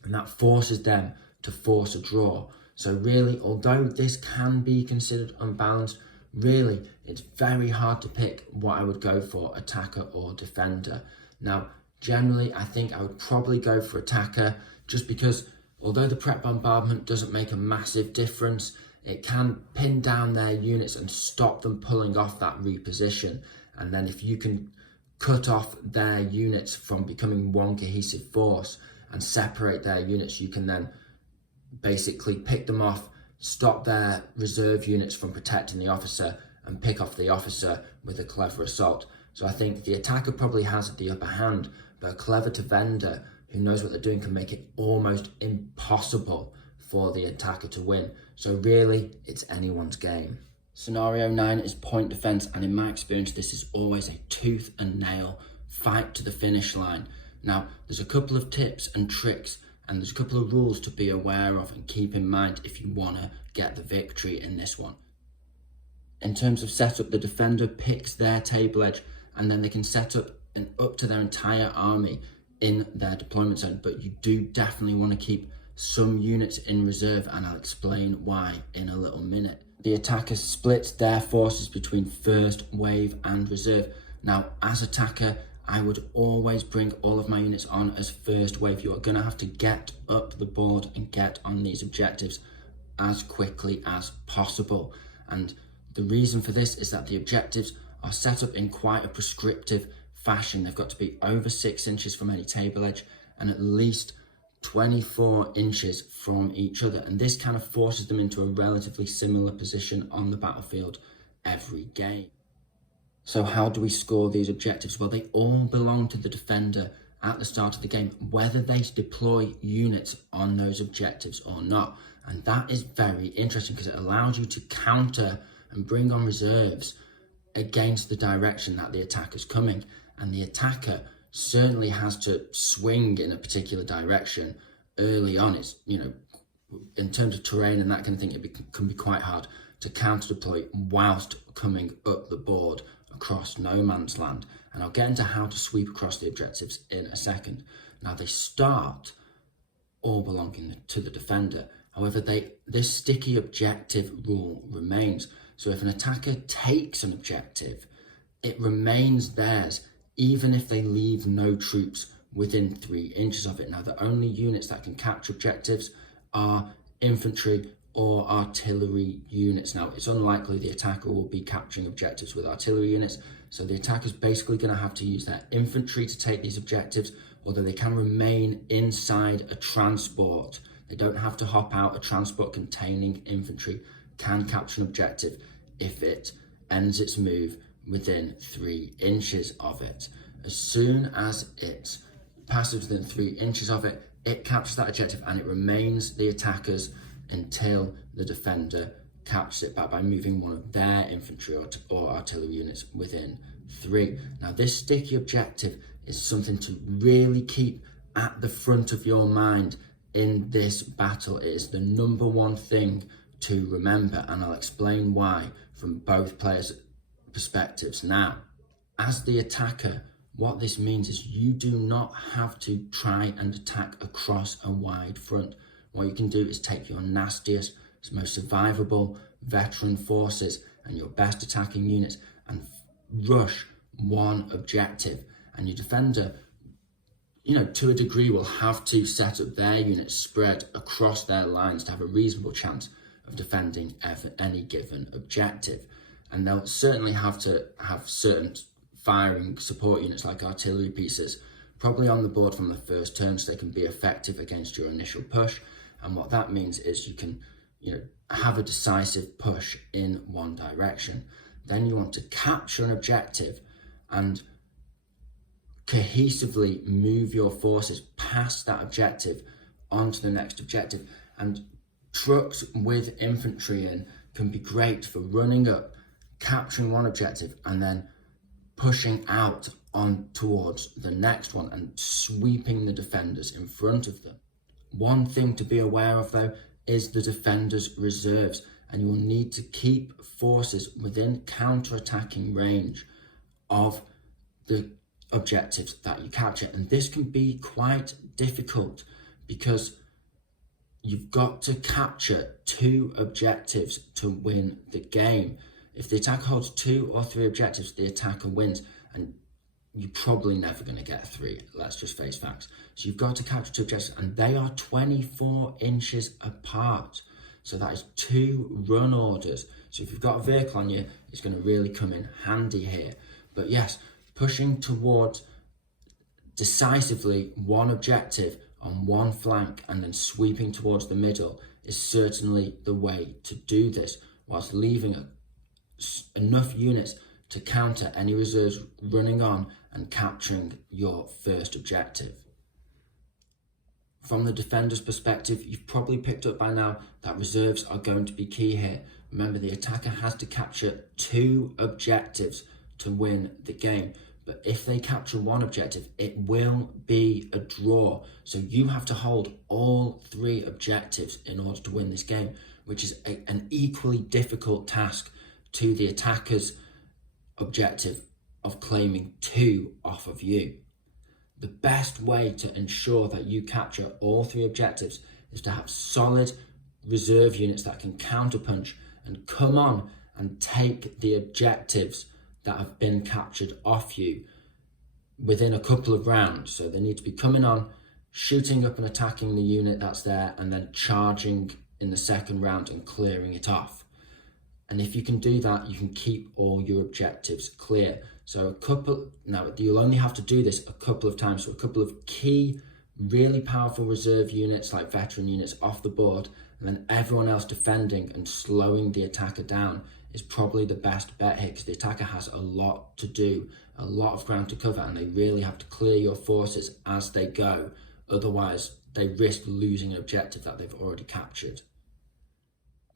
And that forces them to force a draw. So really, although this can be considered unbalanced, really, it's very hard to pick what I would go for, attacker or defender. Now, generally, I think I would probably go for attacker, just because although the prep bombardment doesn't make a massive difference, it can pin down their units and stop them pulling off that reposition. And then if you can cut off their units from becoming one cohesive force and separate their units, you can then basically pick them off, stop their reserve units from protecting the officer, and pick off the officer with a clever assault. So I think the attacker probably has the upper hand, but a clever defender who knows what they're doing can make it almost impossible for the attacker to win. So really, it's anyone's game. Scenario 9 is point defense, and in my experience, this is always a tooth and nail fight to the finish line. Now, there's a couple of tips and tricks, and there's a couple of rules to be aware of and keep in mind if you want to get the victory in this one. In terms of setup, the defender picks their table edge, and then they can set up to their entire army in their deployment zone, but you do definitely want to keep some units in reserve, and I'll explain why in a little minute. The attacker splits their forces between first wave and reserve. Now, as attacker, I would always bring all of my units on as first wave. You are going to have to get up the board and get on these objectives as quickly as possible. And the reason for this is that the objectives are set up in quite a prescriptive fashion. They've got to be over 6 inches from any table edge and at least 24 inches from each other. And this kind of forces them into a relatively similar position on the battlefield every game. So how do we score these objectives? Well, they all belong to the defender at the start of the game, whether they deploy units on those objectives or not. And that is very interesting because it allows you to counter and bring on reserves against the direction that the attacker's coming. And the attacker certainly has to swing in a particular direction early on. It's, in terms of terrain and that kind of thing, it can be quite hard to counter deploy whilst coming up the board across no man's land. And I'll get into how to sweep across the objectives in a second. Now, they start all belonging to the defender. However, this sticky objective rule remains. So if an attacker takes an objective, it remains theirs, even if they leave no troops within 3 inches of it. Now, the only units that can capture objectives are infantry or artillery units. Now, it's unlikely the attacker will be capturing objectives with artillery units, so the attacker's basically going to have to use their infantry to take these objectives, although they can remain inside a transport. They don't have to hop out. A transport containing infantry can capture an objective if it ends its move within 3 inches of it. As soon as it passes within 3 inches of it, it captures that objective and it remains the attacker's until the defender captures it back by moving one of their infantry or artillery units within 3. Now, this sticky objective is something to really keep at the front of your mind in this battle. It is the number one thing to remember, and I'll explain why from both players' perspectives. Now, as the attacker, what this means is you do not have to try and attack across a wide front. What you can do is take your nastiest, most survivable veteran forces and your best attacking units and rush one objective. And your defender, to a degree, will have to set up their units spread across their lines to have a reasonable chance of defending any given objective. And they'll certainly have to have certain firing support units like artillery pieces probably on the board from the first turn so they can be effective against your initial push. And what that means is you can, have a decisive push in one direction. Then you want to capture an objective and cohesively move your forces past that objective onto the next objective. And trucks with infantry in can be great for running up, capturing one objective, and then pushing out on towards the next one and sweeping the defenders in front of them. One thing to be aware of though is the defenders' reserves, and you will need to keep forces within counter-attacking range of the objectives that you capture. And this can be quite difficult because you've got to capture 2 objectives to win the game. If the attacker holds 2 or 3 objectives, the attacker wins, and you're probably never going to get 3, let's just face facts. So you've got to capture 2 objectives, and they are 24 inches apart. So that is 2 run orders. So if you've got a vehicle on you, it's going to really come in handy here. But yes, pushing towards decisively one objective on one flank and then sweeping towards the middle is certainly the way to do this, whilst leaving enough units to counter any reserves running on and capturing your first objective. From the defender's perspective, you've probably picked up by now that reserves are going to be key here. Remember, the attacker has to capture 2 objectives to win the game. But if they capture 1 objective, it will be a draw. So you have to hold all 3 objectives in order to win this game, which is an equally difficult task to the attacker's objective of claiming 2 off of you. The best way to ensure that you capture all 3 objectives is to have solid reserve units that can counterpunch and come on and take the objectives that have been captured off you within a couple of rounds. So they need to be coming on, shooting up and attacking the unit that's there, and then charging in the second round and clearing it off. And if you can do that, you can keep all your objectives clear. So now you'll only have to do this a couple of times. So a couple of key, really powerful reserve units like veteran units off the board, and then everyone else defending and slowing the attacker down is probably the best bet here, because the attacker has a lot to do, a lot of ground to cover, and they really have to clear your forces as they go. Otherwise, they risk losing an objective that they've already captured.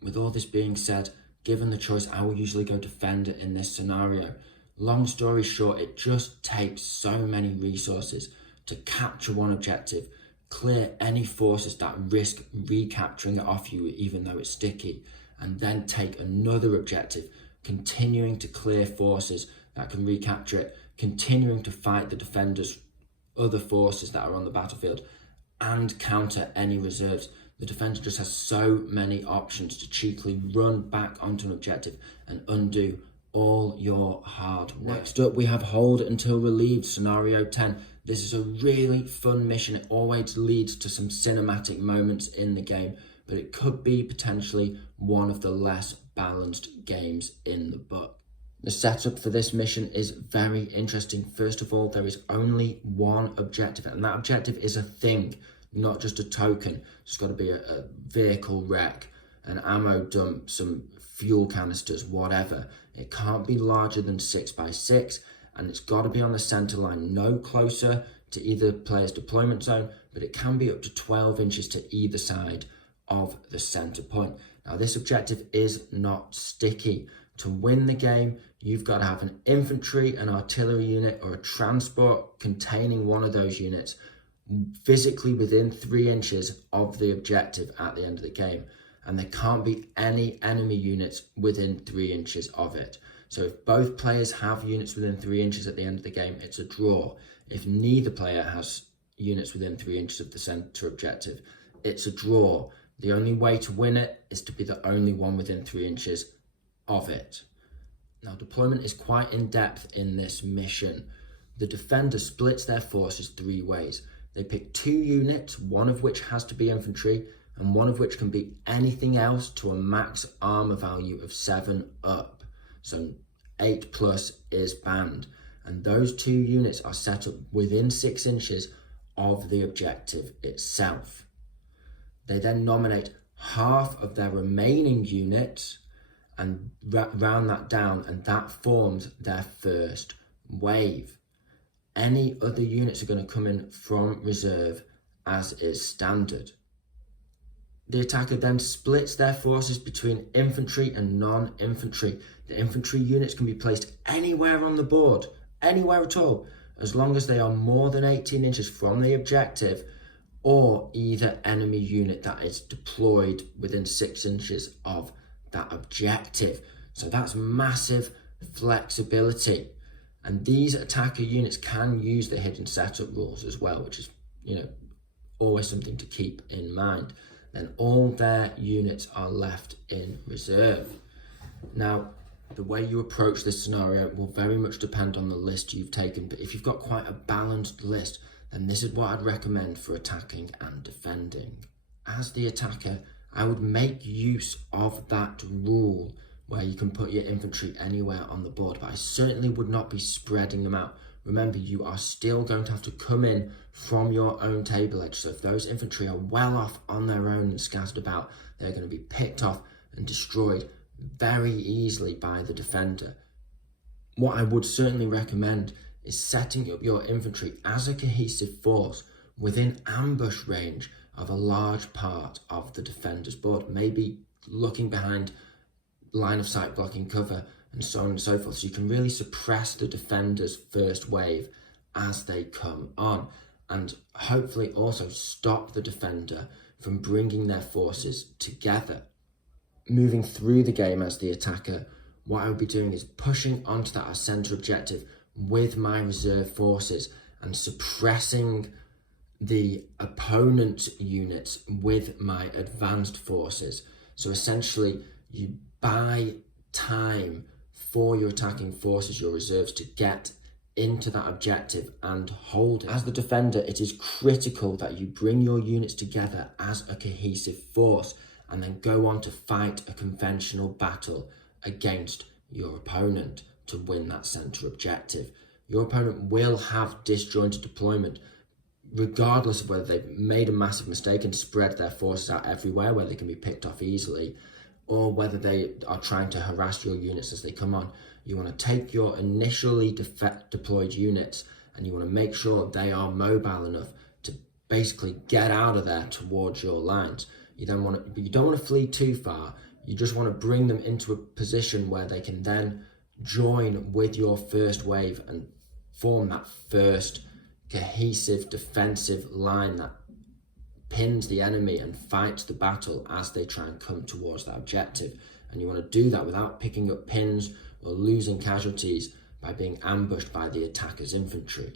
With all this being said, given the choice, I will usually go defender in this scenario. Long story short, it just takes so many resources to capture 1 objective, clear any forces that risk recapturing it off you even though it's sticky, and then take another objective, continuing to clear forces that can recapture it, continuing to fight the defenders' other forces that are on the battlefield, and counter any reserves. The defender just has so many options to cheekily run back onto an objective and undo all your hard work. Next up, we have hold until relieved, scenario 10. This is a really fun mission. It always leads to some cinematic moments in the game, but it could be potentially one of the less balanced games in the book. The setup for this mission is very interesting. First of all, there is only 1 objective, and that objective is a thing, not just a token. It's got to be a vehicle wreck, an ammo dump, some fuel canisters, whatever. It can't be larger than 6 by 6, and it's got to be on the center line, no closer to either player's deployment zone, but it can be up to 12 inches to either side of the center point. Now, this objective is not sticky. To win the game, you've got to have an infantry, an artillery unit, or a transport containing one of those units physically within 3 inches of the objective at the end of the game. And there can't be any enemy units within 3 inches of it. So if both players have units within 3 inches at the end of the game, it's a draw. If neither player has units within 3 inches of the center objective, it's a draw. The only way to win it is to be the only one within 3 inches of it. Now, deployment is quite in depth in this mission. The defender splits their forces 3 ways. They pick 2 units, one of which has to be infantry, and one of which can be anything else to a max armor value of 7 up. So 8 plus is banned. And those 2 units are set up within 6 inches of the objective itself. They then nominate half of their remaining units and round that down, and that forms their first wave. Any other units are going to come in from reserve as is standard. The attacker then splits their forces between infantry and non-infantry. The infantry units can be placed anywhere on the board anywhere at all, as long as they are more than 18 inches from the objective or either enemy unit that is deployed within 6 inches of that objective. So that's massive flexibility. And these attacker units can use the hidden setup rules as well, which is, always something to keep in mind. Then all their units are left in reserve. Now, the way you approach this scenario will very much depend on the list you've taken, but if you've got quite a balanced list, then this is what I'd recommend for attacking and defending. As the attacker, I would make use of that rule where you can put your infantry anywhere on the board, but I certainly would not be spreading them out. Remember, you are still going to have to come in from your own table edge. So if those infantry are well off on their own and scattered about, they're going to be picked off and destroyed very easily by the defender. What I would certainly recommend is setting up your infantry as a cohesive force within ambush range of a large part of the defender's board, maybe looking behind line of sight, blocking cover, and so on and so forth. So you can really suppress the defender's first wave as they come on, and hopefully also stop the defender from bringing their forces together. Moving through the game as the attacker, what I would be doing is pushing onto that center objective with my reserve forces and suppressing the opponent's units with my advanced forces. So essentially, you buy time for your attacking forces, your reserves, to get into that objective and hold it. As the defender, it is critical that you bring your units together as a cohesive force and then go on to fight a conventional battle against your opponent to win that center objective. Your opponent will have disjointed deployment, regardless of whether they've made a massive mistake and spread their forces out everywhere where they can be picked off easily, or whether they are trying to harass your units as they come on. You want to take your initially deployed units and you want to make sure they are mobile enough to basically get out of there towards your lines. You don't want to flee too far. You just want to bring them into a position where they can then join with your first wave and form that first cohesive defensive line that pins the enemy and fights the battle as they try and come towards that objective. And you want to do that without picking up pins or losing casualties by being ambushed by the attacker's infantry.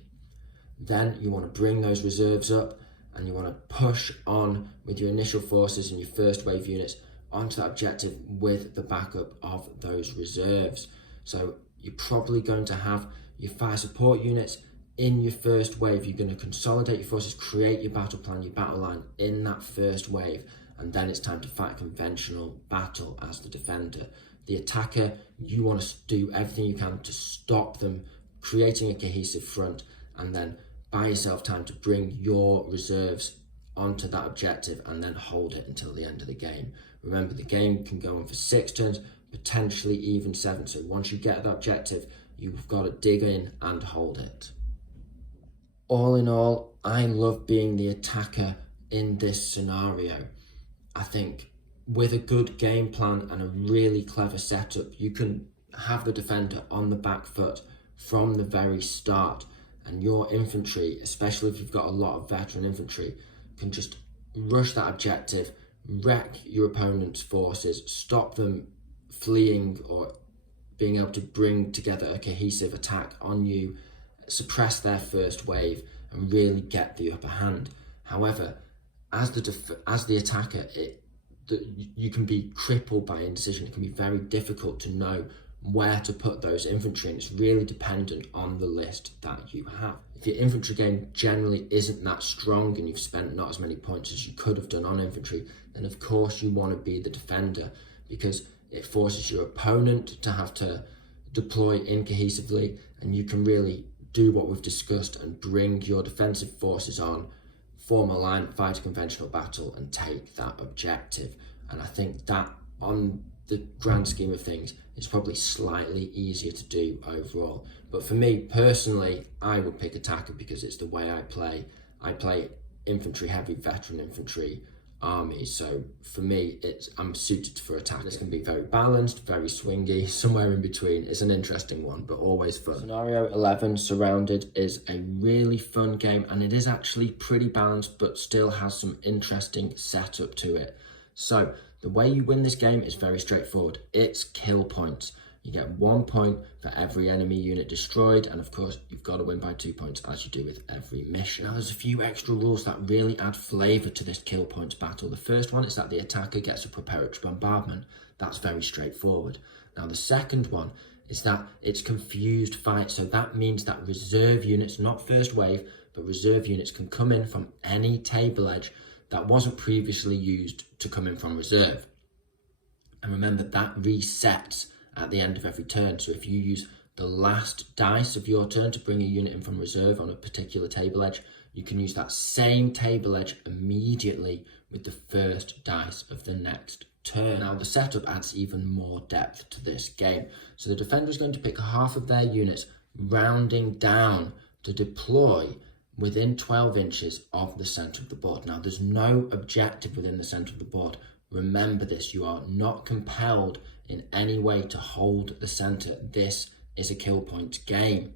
Then you want to bring those reserves up and you want to push on with your initial forces and your first wave units onto that objective with the backup of those reserves. So you're probably going to have your fire support units in your first wave. You're going to consolidate your forces, create your battle plan, your battle line in that first wave, and then it's time to fight conventional battle as the defender. The attacker, you want to do everything you can to stop them creating a cohesive front, and then buy yourself time to bring your reserves onto that objective and then hold it until the end of the game. Remember, the game can go on for 6 turns, potentially even 7. So once you get that objective, you've got to dig in and hold it. All in all, I love being the attacker in this scenario. I think with a good game plan and a really clever setup, you can have the defender on the back foot from the very start, and your infantry, especially if you've got a lot of veteran infantry, can just rush that objective, wreck your opponent's forces, stop them fleeing or being able to bring together a cohesive attack on you, suppress their first wave and really get the upper hand. However, as the attacker, you can be crippled by indecision. It can be very difficult to know where to put those infantry, and it's really dependent on the list that you have. If your infantry game generally isn't that strong and you've spent not as many points as you could have done on infantry, then of course you want to be the defender, because it forces your opponent to have to deploy incohesively, and you can really do what we've discussed and bring your defensive forces on, form a line, fight a conventional battle and take that objective. And I think that, on the grand scheme of things, is probably slightly easier to do overall. But for me personally, I would pick attacker because it's the way I play. I play infantry heavy, veteran infantry armies. So for me, I'm suited for attack. It's going to be very balanced, very swingy, somewhere in between. It's an interesting one, but always fun. Scenario 11, Surrounded, is a really fun game, and it is actually pretty balanced, but still has some interesting setup to it. So the way you win this game is very straightforward. It's kill points. You get 1 point for every enemy unit destroyed, and of course, you've got to win by 2 points, as you do with every mission. Now, there's a few extra rules that really add flavour to this kill points battle. The first one is that the attacker gets a preparatory bombardment. That's very straightforward. Now, the second one is that it's confused fight, so that means that reserve units, not first wave, but reserve units can come in from any table edge that wasn't previously used to come in from reserve. And remember, that resets at the end of every turn. So if you use the last dice of your turn to bring a unit in from reserve on a particular table edge, you can use that same table edge immediately with the first dice of the next turn. Now, the setup adds even more depth to this game. So the defender is going to pick half of their units, rounding down to deploy within 12 inches of the center of the board. Now, there's no objective within the center of the board. Remember this, you are not compelled in any way to hold the center. This is a kill point game.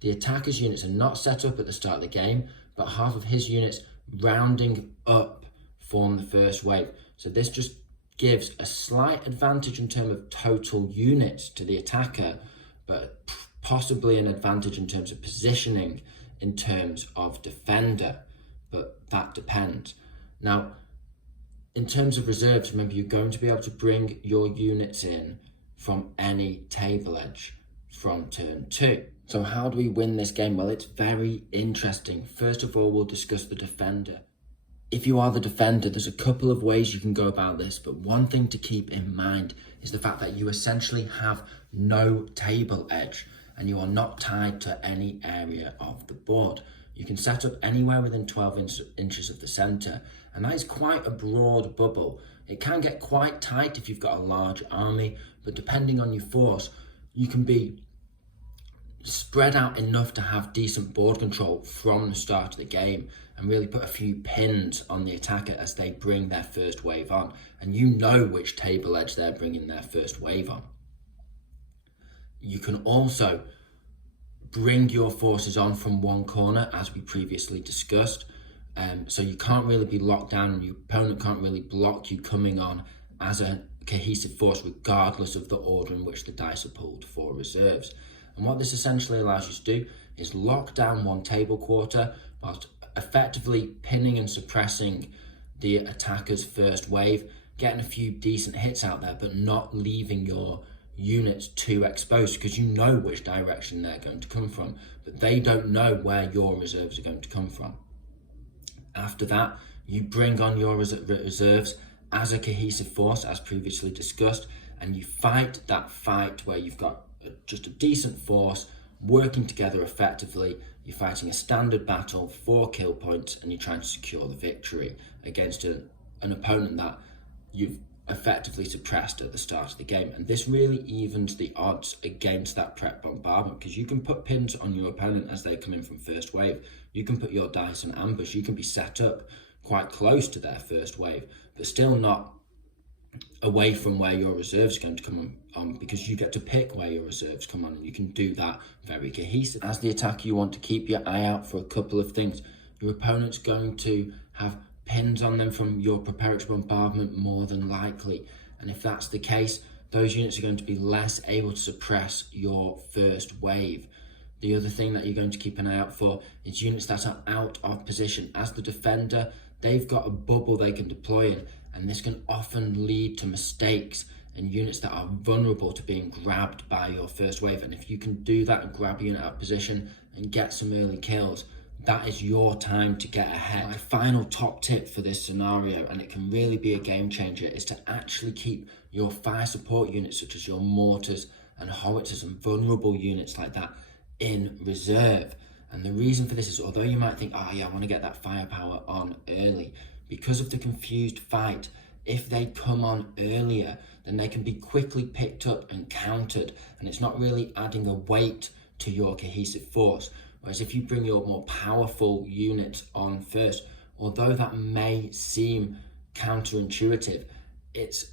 The attacker's units are not set up at the start of the game, but half of his units rounding up form the first wave. So this just gives a slight advantage in terms of total units to the attacker, but possibly an advantage in terms of positioning in terms of defender, but that depends. Now, in terms of reserves, remember, you're going to be able to bring your units in from any table edge from turn 2. So how do we win this game? Well, it's very interesting. First of all, we'll discuss the defender. If you are the defender, there's a couple of ways you can go about this, but one thing to keep in mind is the fact that you essentially have no table edge and you are not tied to any area of the board. You can set up anywhere within 12 inches of the center, and that is quite a broad bubble. It can get quite tight if you've got a large army, but depending on your force, you can be spread out enough to have decent board control from the start of the game and really put a few pins on the attacker as they bring their first wave on, and you know which table edge they're bringing their first wave on. You can also bring your forces on from one corner, as we previously discussed, so you can't really be locked down, and your opponent can't really block you coming on as a cohesive force regardless of the order in which the dice are pulled for reserves. And what this essentially allows you to do is lock down one table quarter whilst effectively pinning and suppressing the attacker's first wave, getting a few decent hits out there, but not leaving your units too exposed, because you know which direction they're going to come from, but they don't know where your reserves are going to come from. After that, you bring on your reserves as a cohesive force, as previously discussed, and you fight that fight where you've got just a decent force working together effectively. You're fighting a standard battle for kill points, and you're trying to secure the victory against an opponent that you've effectively suppressed at the start of the game. And this really evens the odds against that prep bombardment, because you can put pins on your opponent as they come in from first wave. You can put your dice in ambush. You can be set up quite close to their first wave, but still not away from where your reserves are going to come on, because you get to pick where your reserves come on, and you can do that very cohesive. As the attacker, you want to keep your eye out for a couple of things. Your opponent's going to have pins on them from your preparatory bombardment more than likely, and if that's the case, those units are going to be less able to suppress your first wave. The other thing that you're going to keep an eye out for is units that are out of position. As the defender, they've got a bubble they can deploy in, and this can often lead to mistakes and units that are vulnerable to being grabbed by your first wave. And if you can do that and grab a unit out of position and get some early kills, that is your time to get ahead. My final top tip for this scenario, and it can really be a game changer, is to actually keep your fire support units, such as your mortars and howitzers and vulnerable units like that, in reserve. And the reason for this is, although you might think, oh yeah, I want to get that firepower on early, because of the confused fight, if they come on earlier, then they can be quickly picked up and countered, and it's not really adding a weight to your cohesive force. Whereas if you bring your more powerful units on first, although that may seem counterintuitive. It's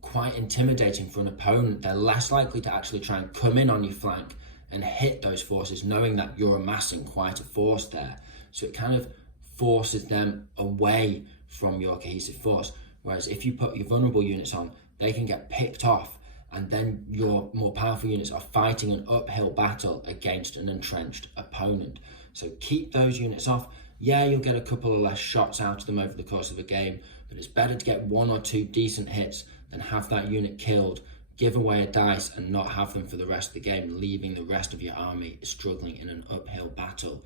quite intimidating for an opponent. They're less likely to actually try and come in on your flank and hit those forces, knowing that you're amassing quite a force there. So it kind of forces them away from your cohesive force. Whereas if you put your vulnerable units on, they can get picked off, and then your more powerful units are fighting an uphill battle against an entrenched opponent. So keep those units off. Yeah, you'll get a couple of less shots out of them over the course of a game, but it's better to get 1 or 2 decent hits than have that unit killed, give away a dice and not have them for the rest of the game, leaving the rest of your army struggling in an uphill battle.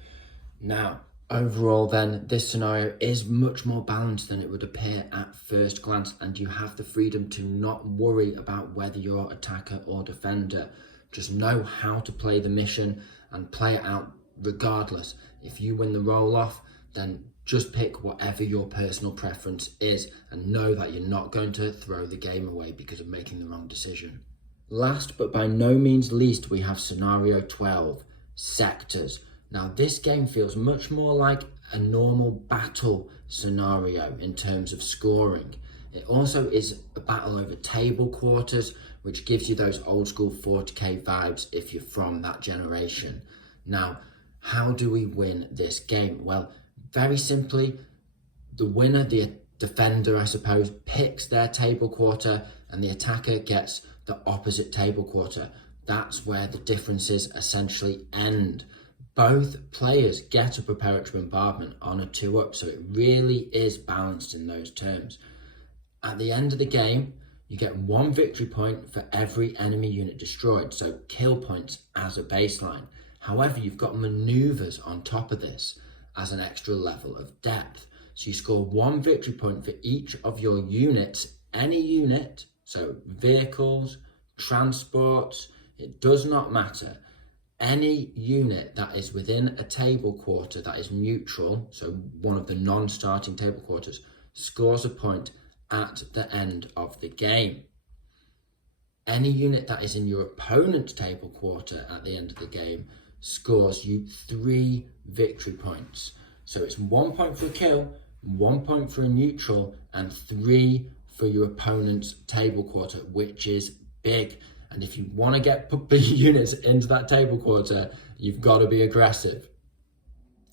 Now, overall then, this scenario is much more balanced than it would appear at first glance, and you have the freedom to not worry about whether you're attacker or defender. Just know how to play the mission and play it out regardless. If you win the roll off, then just pick whatever your personal preference is and know that you're not going to throw the game away because of making the wrong decision. Last but by no means least, we have scenario 12, sectors. Now this game feels much more like a normal battle scenario in terms of scoring. It also is a battle over table quarters, which gives you those old school 40k vibes if you're from that generation. Now, how do we win this game? Well, very simply, the winner, the defender, I suppose, picks their table quarter and the attacker gets the opposite table quarter. That's where the differences essentially end. Both players get a preparatory bombardment on a 2-up, so it really is balanced in those terms. At the end of the game, you get 1 victory point for every enemy unit destroyed, so kill points as a baseline. However, you've got maneuvers on top of this as an extra level of depth. So you score 1 victory point for each of your units, any unit, so vehicles, transports, it does not matter. Any unit that is within a table quarter that is neutral, so one of the non-starting table quarters, scores a point at the end of the game. Any unit that is in your opponent's table quarter at the end of the game scores you 3 victory points. So it's 1 point for a kill, 1 point for a neutral, and 3 for your opponent's table quarter, which is big. And if you want to get units into that table quarter, you've got to be aggressive.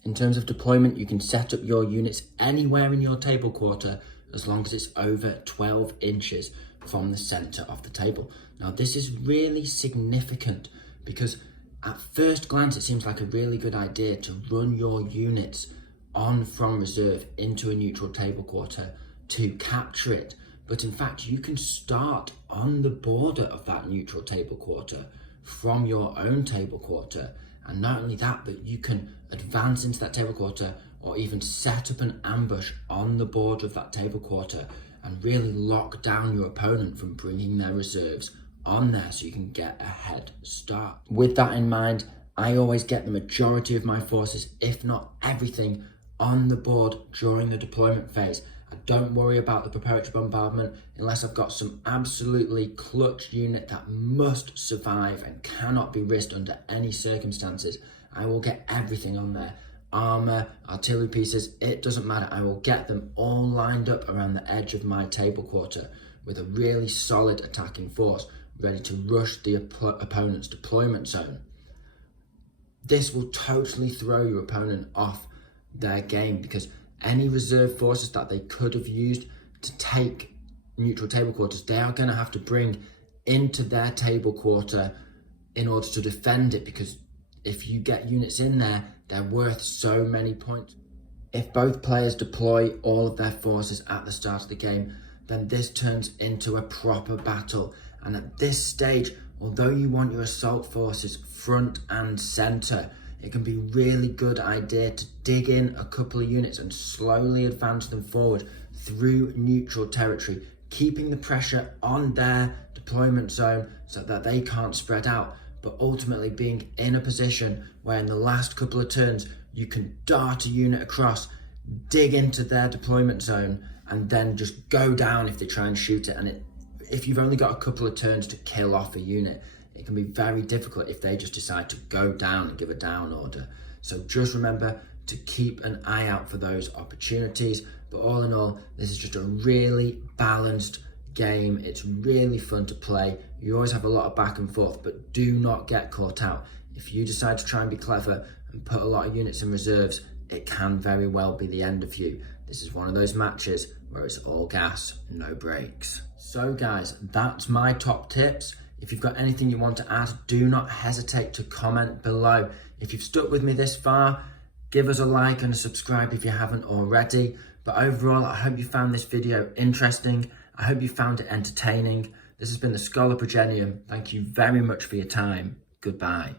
In terms of deployment, you can set up your units anywhere in your table quarter as long as it's over 12 inches from the center of the table. Now, this is really significant because at first glance, it seems like a really good idea to run your units on from reserve into a neutral table quarter to capture it. But in fact, you can start on the border of that neutral table quarter from your own table quarter. And not only that, but you can advance into that table quarter or even set up an ambush on the border of that table quarter and really lock down your opponent from bringing their reserves on there so you can get a head start. With that in mind, I always get the majority of my forces, if not everything, on the board during the deployment phase. I don't worry about the preparatory bombardment unless I've got some absolutely clutch unit that must survive and cannot be risked under any circumstances. I will get everything on there. Armor, artillery pieces, it doesn't matter. I will get them all lined up around the edge of my table quarter with a really solid attacking force ready to rush the opponent's deployment zone. This will totally throw your opponent off their game because any reserve forces that they could have used to take neutral table quarters, they are going to have to bring into their table quarter in order to defend it, because if you get units in there, they're worth so many points. If both players deploy all of their forces at the start of the game, then this turns into a proper battle. And at this stage, although you want your assault forces front and center, it can be a really good idea to dig in a couple of units and slowly advance them forward through neutral territory, keeping the pressure on their deployment zone so that they can't spread out, but ultimately being in a position where in the last couple of turns, you can dart a unit across, dig into their deployment zone, and then just go down if they try and shoot it. And if you've only got a couple of turns to kill off a unit, it can be very difficult if they just decide to go down and give a down order. So just remember to keep an eye out for those opportunities. But all in all, this is just a really balanced game. It's really fun to play. You always have a lot of back and forth, but do not get caught out. If you decide to try and be clever and put a lot of units in reserves, it can very well be the end of you. This is one of those matches where it's all gas, no brakes. So guys, that's my top tips. If you've got anything you want to add, do not hesitate to comment below. If you've stuck with me this far, give us a like and a subscribe if you haven't already. But overall, I hope you found this video interesting. I hope you found it entertaining. This has been the Scholar Progenium. Thank you very much for your time. Goodbye.